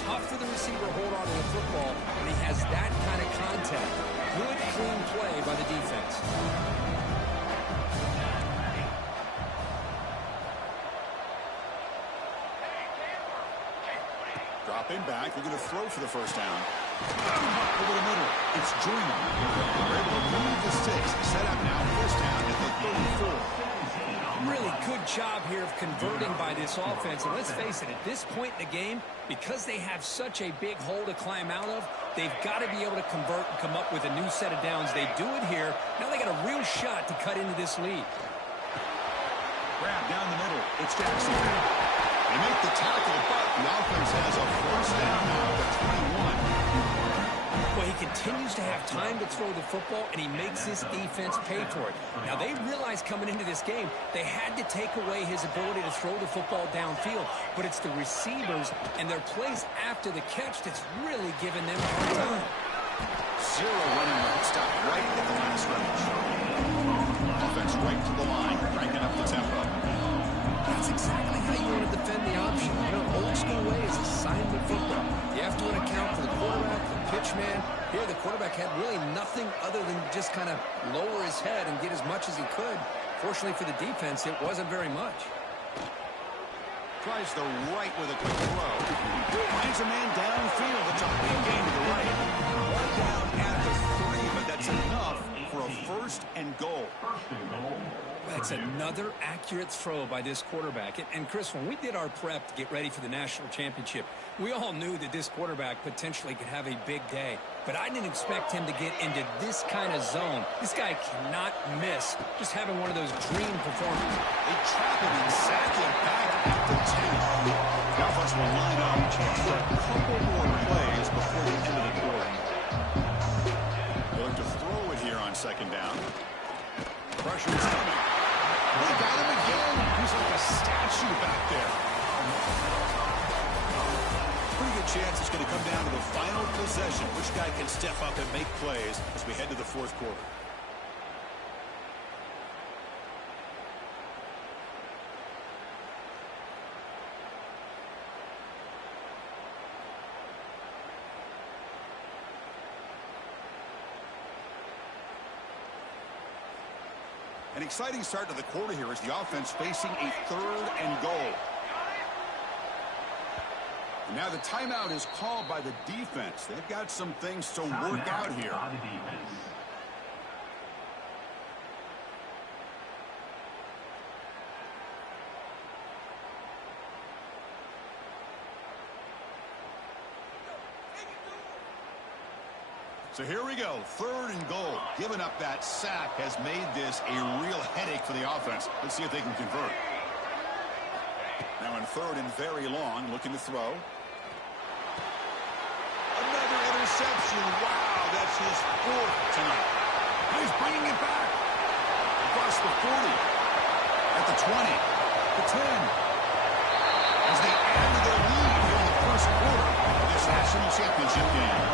Tough for the receiver to hold on to the football when he has that kind of contact. Good, clean play by the defense. Dropping back. They're going to throw for the 1st down. Over the middle. It's Joyner. They're able to move the sticks. Set up now. 1st down at the 34. Really good job here of converting by this offense. And let's face it, at this point in the game, because they have such a big hole to climb out of, they've got to be able to convert and come up with a new set of downs. They do it here. Now they got a real shot to cut into this lead. Grab down the middle. It's Jackson. They make the tackle, but the offense has a 1st down now at the 21. Well, he continues to have time to throw the football, and he makes this defense pay for it. Now, they realized coming into this game, they had to take away his ability to throw the football downfield, but it's the receivers and their plays after the catch that's really giving them a hard time. 0 running route stop right at the line of scrimmage. Offense right to the line, cranking up the tempo. That's exactly how you want to defend the option. You know, old school way is assignment football. You have to account for the quarterback, the pitch man. Here, the quarterback had really nothing other than just kind of lower his head and get as much as he could. Fortunately for the defense, it wasn't very much. Tries the right with a quick throw. Finds a man downfield. It's a big gain to the right. 1 down at the 3, but that's enough for a 1st and goal. That's another accurate throw by this quarterback. And Chris, when we did our prep to get ready for the national championship, we all knew that this quarterback potentially could have a big day. But I didn't expect him to get into this kind of zone. This guy cannot miss. Just having one of those dream performances. They trap him and sack him back at the 2. The offense will line up just a couple more plays before the end of the quarter. They'll look to throw it here on 2nd down. Pressure is coming. They got him again. He's like a statue back there. Pretty good chance it's going to come down to the final possession. Which guy can step up and make plays as we head to the 4th quarter. An exciting start to the quarter here as the offense facing a 3rd and goal. And now the timeout is called by the defense. They've got some things to work out here. So here we go, 3rd and goal. Giving up that sack has made this a real headache for the offense. Let's see if they can convert. Now in 3rd and very long, looking to throw. Another interception. Wow, that's his 4th tonight. He's bringing it back. Across the 40. At the 20. The 10. As they add to their lead here in the 1st quarter of this national championship game.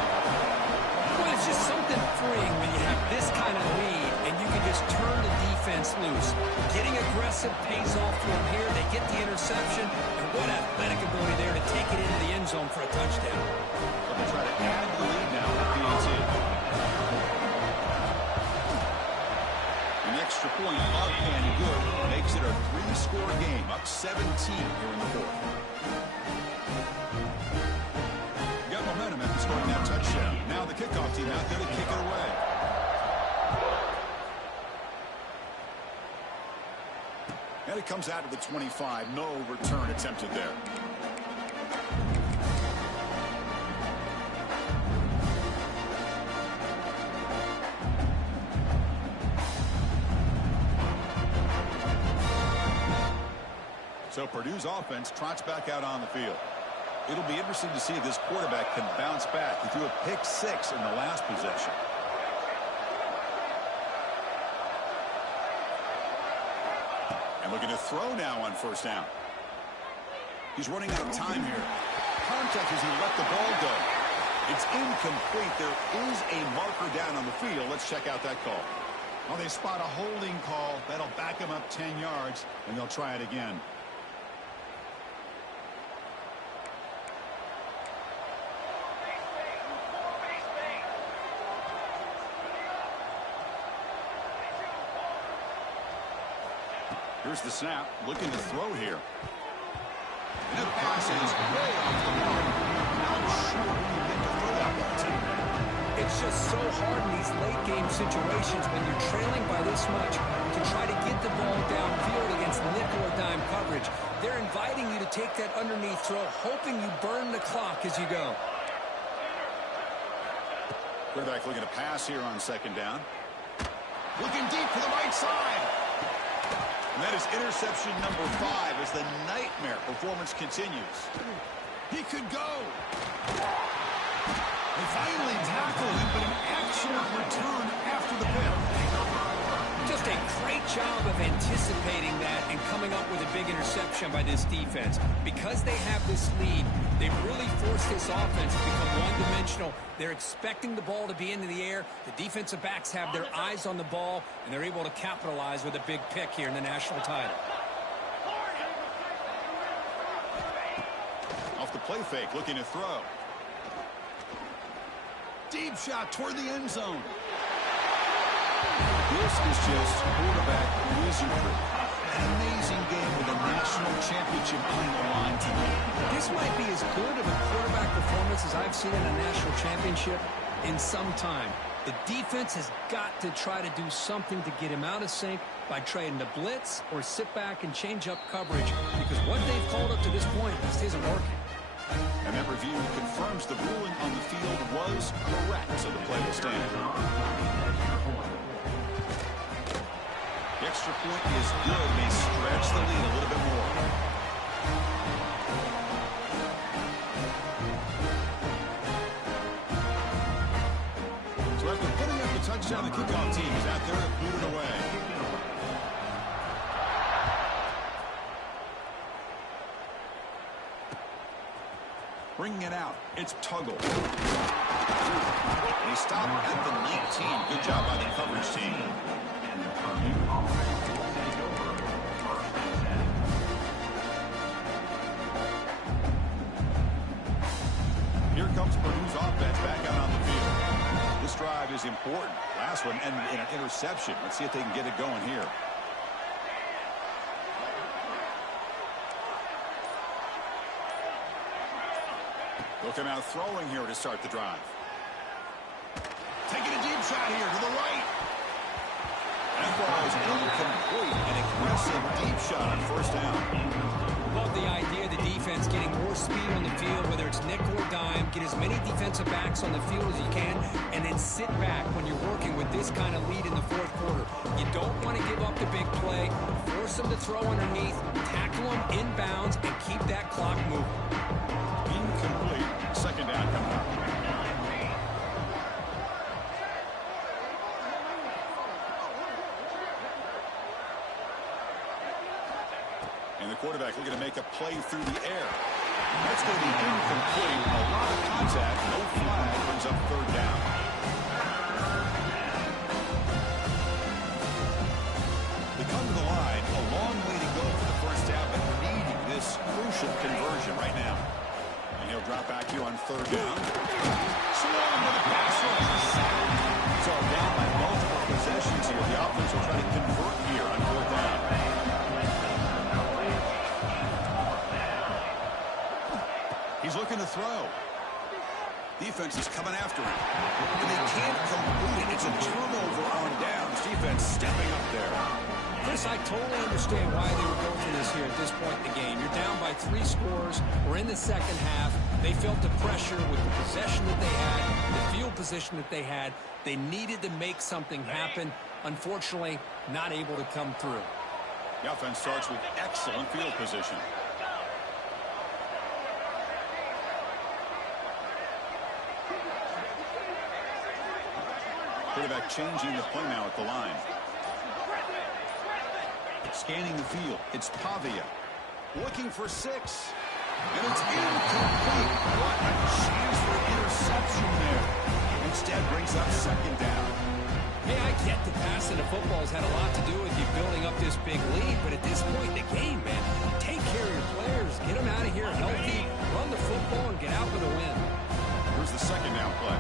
Well, it's just something freeing when you have this kind of lead and you can just turn the defense loose. Getting aggressive pays off for them here. They get the interception, and what athletic ability there to take it into the end zone for a touchdown. They'll try to add to the lead now with PAT. An extra point up and good makes it a 3-score game, up 17 here in the 4th. Got momentum after scoring that touchdown. Now the kickoff team out there to kick it away. And it comes out to the 25. No return attempted there. So Purdue's offense trots back out on the field. It'll be interesting to see if this quarterback can bounce back. He threw a pick 6 in the last possession. And looking to throw now on first down. He's running out of time here. Contact as he let the ball go. It's incomplete. There is a marker down on the field. Let's check out that call. Well, they spot a holding call. That'll back him up 10 yards, and they'll try it again. Here's the snap, looking to throw here. And the pass is way off the mark. Not sure who you get to throw that ball to. It's just so hard in these late-game situations when you're trailing by this much to try to get the ball downfield against nickel or dime coverage. They're inviting you to take that underneath throw, hoping you burn the clock as you go. Quarterback looking to pass here on second down. Looking deep to the right side. And that is interception number 5 as the nightmare performance continues. He could go. They finally tackled him, but an excellent return after the pick. Just a great job of anticipating that and coming up with a big interception by this defense. Because they have this lead, they've really forced this offense to become one-dimensional. They're expecting the ball to be into the air. The defensive backs have their eyes on the ball, and they're able to capitalize with a big pick here in the national title. Off the play fake, looking to throw. Deep shot toward the end zone. This is just quarterback wizardry. An amazing game with a national championship on the line tonight. This might be as good of a quarterback performance as I've seen in a national championship in some time. The defense has got to try to do something to get him out of sync by trying to blitz or sit back and change up coverage, because what they've called up to this point just isn't working. And that review confirms the ruling on the field was correct, so the play will stand. The extra point is good. May stretch the lead a little bit more. So after putting up the touchdown, the kickoff team is out there to boot it away. Bringing it out, it's Tuggle. They stop at the 19. Good job by the coverage team. Here comes Purdue's offense back out on the field. This drive is important. Last one ended in an interception. Let's see if they can get it going here. They'll come out throwing here to start the drive. Taking a deep shot here to the right. That ball is incomplete. An aggressive deep shot on first down. Love the idea of the defense getting more speed on the field, whether it's nickel or dime, get as many defensive backs on the field as you can, and then sit back when you're working with this kind of lead in the fourth quarter. You don't want to give up the big play, force them to throw underneath, tackle them inbounds, and keep that clock moving. Incomplete. Second down coming up. And the quarterback looking to make a play through the air. That's going to be incomplete. A lot of contact. No flag. Brings up third down. They come to the line. A long way to go for the first down, but needing this crucial conversion right now. And he'll drop back here on third down. Swarm to the pass rush. So down by multiple possessions here. The offense will try to convert here on fourth down. He's looking to throw. Defense is coming after him. And they can't complete it. It's a turnover on downs. Defense stepping up there. Chris, I totally understand why they would go for this here at this point in the game. You're down by 3 scores. We're in the second half. They felt the pressure with the possession that they had, the field position that they had. They needed to make something happen. Unfortunately, not able to come through. The offense starts with excellent field position. Quarterback changing the play now at the line. Scanning the field. It's Pavia. Looking for 6. And it's incomplete. What a chance for interception there. Instead brings up second down. Hey, I get the passing of football has had a lot to do with you building up this big lead, but at this point in the game, man, take care of your players. Get them out of here healthy, run the football, and get out with a win. Here's the second down play.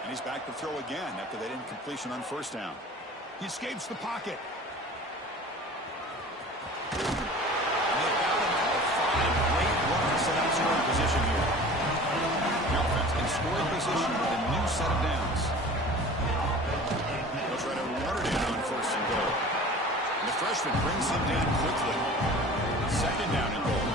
And he's back to throw again after that incompletion on first down. He escapes the pocket. Set scoring position here. The offense in scoring position with a new set of downs. They'll try to water it in on first and goal. And the freshman brings him down quickly. Second down and goal.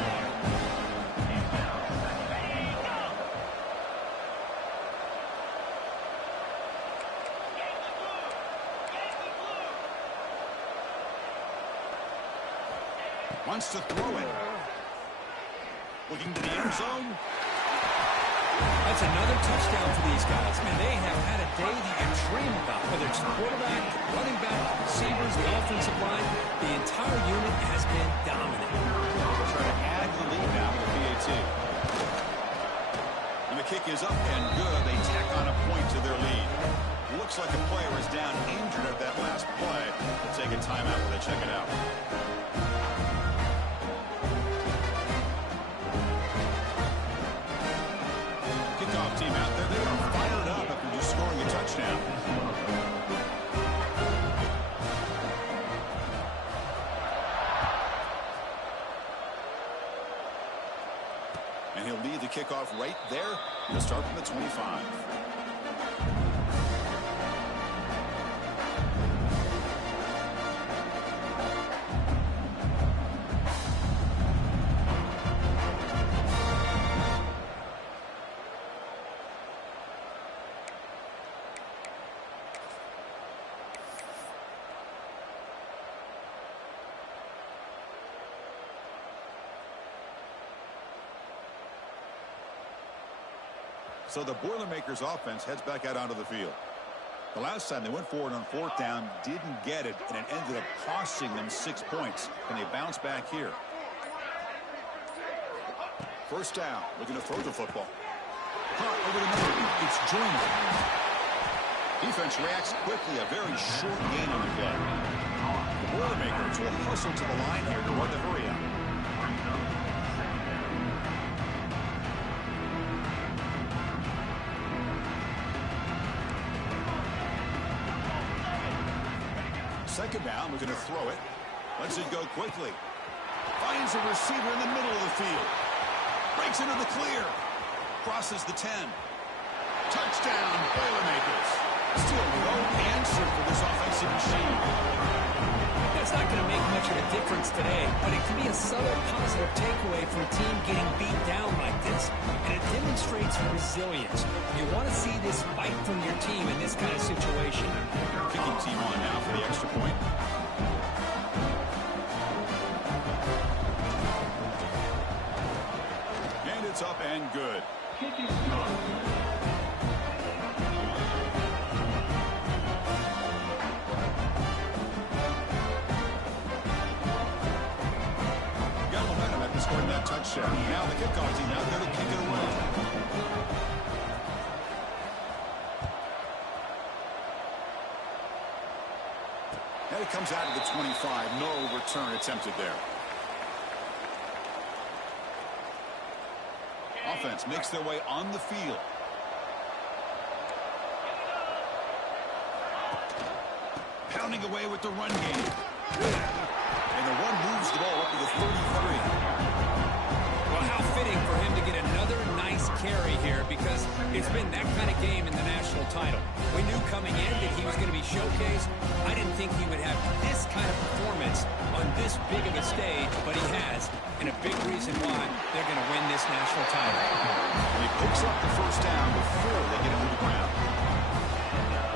Wants to throw it. Looking to the end zone. That's another touchdown for these guys. Man, they have had a day that you dream about. Whether it's the quarterback, running back, receivers, the offensive line, the entire unit has been dominant. They'll try to add the lead now with the PAT. And the kick is up and good. They tack on a point to their lead. Looks like a player is down injured at that last play. They'll take a timeout when they check it out. Team out there, they are fired up after just scoring a touchdown. And he'll lead the kickoff right there. He'll start from the 25. So the Boilermakers offense heads back out onto the field. The last time they went forward on fourth down, didn't get it, and it ended up costing them 6 points. And they bounce back here. First down, looking to throw the football. Caught over the middle. It's Joyner. Defense reacts quickly. A very short gain on the play. The Boilermakers will hustle to the line here to run the hurry up. Second down, looking to throw it. Lets it go quickly. Finds a receiver in the middle of the field. Breaks into the clear. Crosses the 10. Touchdown, Boilermakers. Still no answer for this offensive machine. It's not going to make much of a difference today, but it can be a subtle positive takeaway from a team getting beat down like this. And it demonstrates resilience. You want to see this fight from your team in this kind of situation. Kicking team on now for the extra point. And it's up and good. Got momentum after scoring that touchdown. Now the kickoff team out there to kick it away. And it comes out of the 25. No return attempted there. Offense makes their way on the field. Pounding away with the run game. And the run moves the ball up to the 33. Well, how fitting for It's been that kind of game in the national title. We knew coming in that he was going to be showcased. I didn't think he would have this kind of performance on this big of a stage, but he has, and a big reason why they're going to win this national title. And he picks up the first down before they get him to the ground.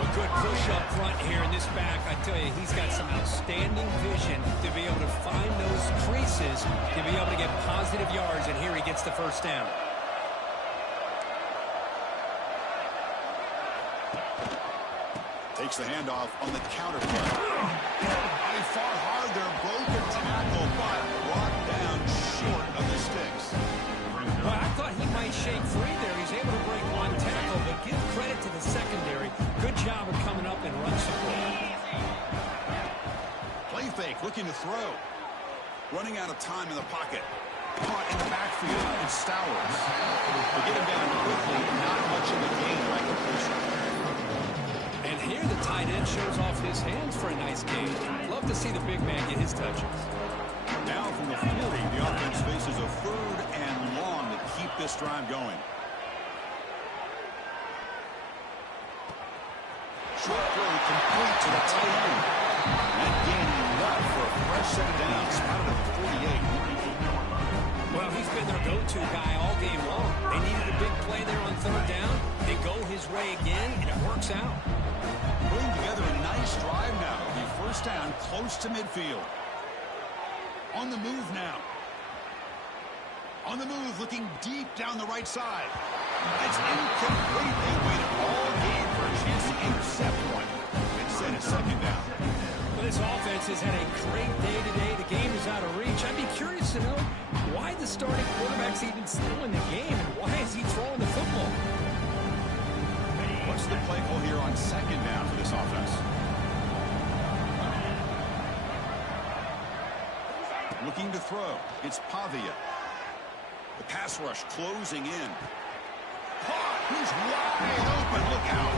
A good push up front here in this back. I tell you, he's got some outstanding vision to be able to find those creases, to be able to get positive yards, and here he gets the first down. Takes the handoff on the counter play. They fought hard there, broken tackle, but brought down short of the sticks. Well, I thought he might shake free there. He's able to break one tackle, but give credit to the secondary. Good job of coming up and run support. Play fake, looking to throw. Running out of time in the pocket. Caught in the backfield. It's Stowers. They get him down quickly. Not much of a gain by completion. And here the tight end shows off his hands for a nice gain. Love to see the big man get his touches. Now from the 40, the offense faces a 3rd and long to keep this drive going. Short throw complete to the tight end. And gaining enough for a fresh set of downs. Spotted at the 48. Well, he's been their go-to guy all game long. They needed a big play there on 3rd down. They go his way again, and it works out. Putting together a nice drive now. The first down close to midfield. On the move now. On the move, looking deep down the right side. It's incomplete. They waited all game for a chance to intercept one. Instead, a 2nd down. Well, this offense has had a great day today. The game is out of reach. I'd be curious to know why the starting quarterback's even still in the game, and why is he throwing the football? What's the play call here on 2nd down for this offense? Looking to throw. It's Pavia. The pass rush closing in. Caught. He's wide open. Look out.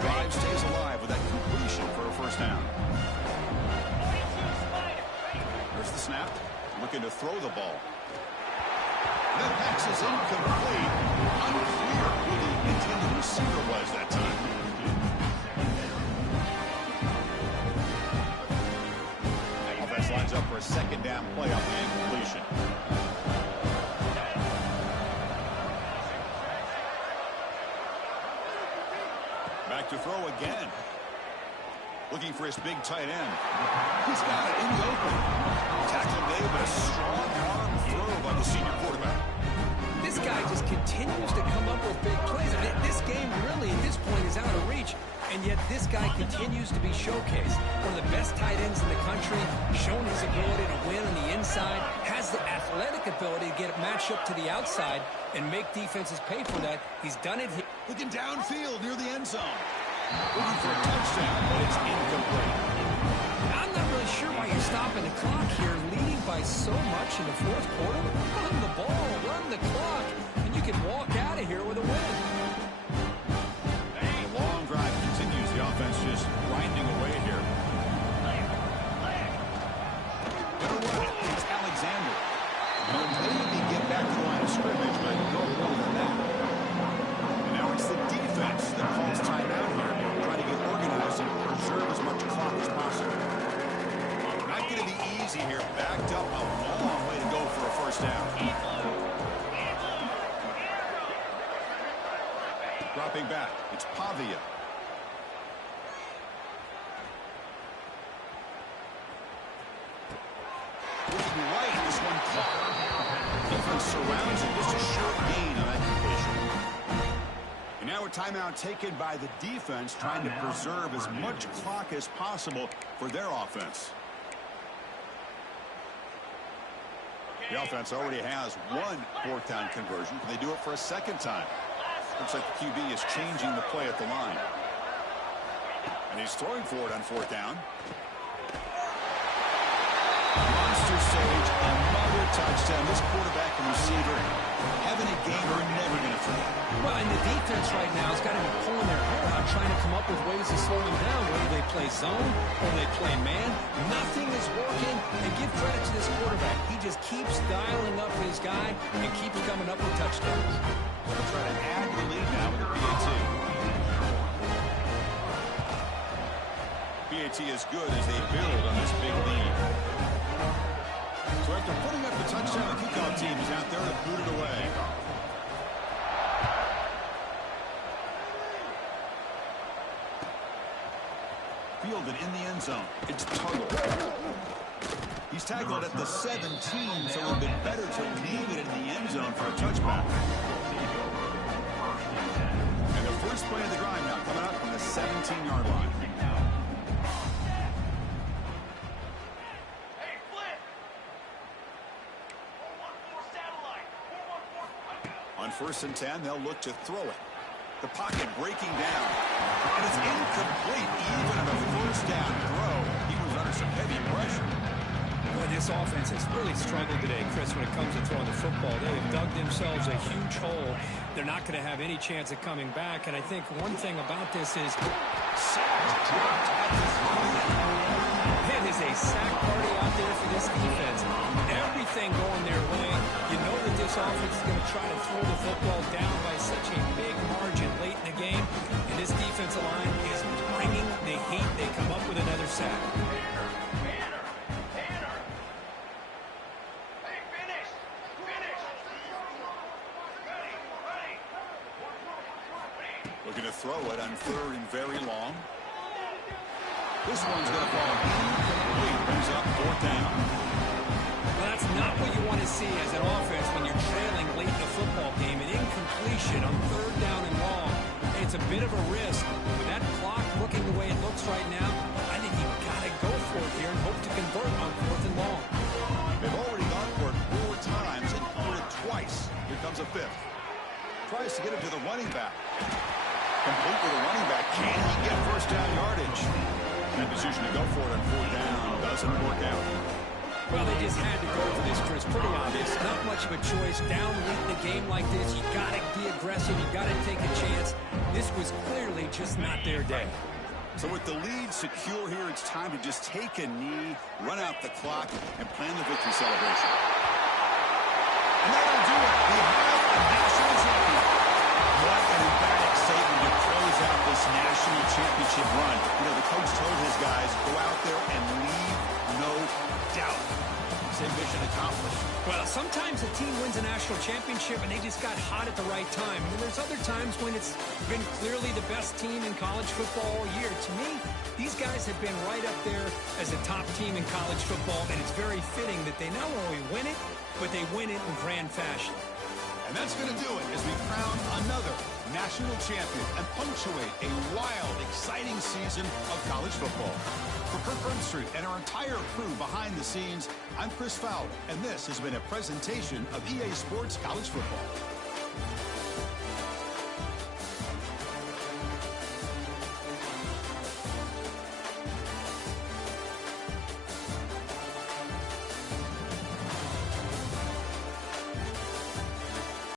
Drive stays alive with that completion for a first down. There's the snap. Looking to throw the ball. The pass is incomplete. Unclear who the intended receiver was that time. Offense lines up for a 2nd down play off the incompletion. Back to throw again. Looking for his big tight end. He's got it in the open. Tackle made, but a strong arm throw by the senior quarterback. This guy just continues to come up with big plays. I mean, this game really, at this point, is out of reach, and yet this guy continues to be showcased. One of the best tight ends in the country, shown his ability to win on the inside, has the athletic ability to get it matched up to the outside and make defenses pay for that. He's done it here. Looking downfield near the end zone. Looking for a touchdown, but it's incomplete. I'm not really sure why you're stopping the clock here, leading by so much in the 4th quarter. Run the ball, run the clock, and you can walk out of here with a win. The long drive continues. The offense just grinding away here. Gonna run it. It's Alexander. He'll maybe get back to the line of scrimmage, but no more than that. And now it's the defense that calls timeout here, trying to get organized and preserve as much clock as possible. Not going to be easy here. Backed up a long way to go for a first down. Dropping back. It's Pavia. Looking right. This one caught. Defense surrounds it. Just a short gain on that completion. And now a timeout taken by the defense, trying to preserve as much clock as possible for their offense. The offense already has one 4th down conversion. Can they do it for a 2nd time? Looks like the QB is changing the play at the line. And he's throwing for it on 4th down. Monster Sage, another touchdown. touchdown. This quarterback and receiver having a game we're never going to forget. Well, and the defense right now has got to be pulling their hair out, trying to come up with ways to slow them down, whether they play zone or they play man. Nothing is working. And give credit to this quarterback. He just keeps dialing up his guy and keeps coming up with touchdowns. They'll try to add the lead now with a PAT. PAT is good as they build on this big lead. So after putting up the touchdown, the kickoff team is out there to boot it away. Fielded in the end zone. It's Tuttle. He's tackled at the 17, so it would have been better to leave it in the end zone for a touchback. And the first play of the drive now coming up from the 17-yard line. On 1st and 10, they'll look to throw it. The pocket breaking down. And it's incomplete even on a first down throw. He was under some heavy pressure. Well, this offense has really struggled today, Chris, when it comes to throwing the football. They have dug themselves a huge hole. They're not going to have any chance of coming back. And I think one thing about this is it is a sack party out there for this defense. Everything going their way. You know that this offense is going to try to throw the football down by such a big margin late in the game. And this defensive line is bringing the heat. They come up with another sack. Looking to throw it on 3rd and very long. This one's going to fall incomplete. Brings up 4th down. Well, that's not what you want to see as an offense when you're trailing late in a football game. An incompletion on 3rd down and long. It's a bit of a risk. With that clock looking the way it looks right now, I think you've got to go for it here and hope to convert on 4th and long. They've already gone for it 4 times and converted twice. Here comes a 5th. Tries to get it to the running back. Complete with the running back. Can he get first down yardage? That decision to go for it on 4th down doesn't work out. Well, they just had to go for this, Chris. Pretty obvious. Not much of a choice. Down late in a game like this, you got to be aggressive. You got to take a chance. This was clearly just not their day. So with the lead secure here, it's time to just take a knee, run out the clock, and plan the victory celebration. And that'll do it. We have a national champion. What an emphatic statement to close out this national championship run. You know, the coach told his guys, go out there and leave no doubt. Same mission accomplished. Well, sometimes a team wins a national championship and they just got hot at the right time. And then there's other times when it's been clearly the best team in college football all year. To me, these guys have been right up there as a top team in college football, and it's very fitting that they not only win it, but they win it in grand fashion. And that's going to do it as we crown another national champion and punctuate a wild, exciting season of college football. For Kirk Herbstreit and our entire crew behind the scenes, I'm Chris Fowler, and this has been a presentation of EA Sports College Football.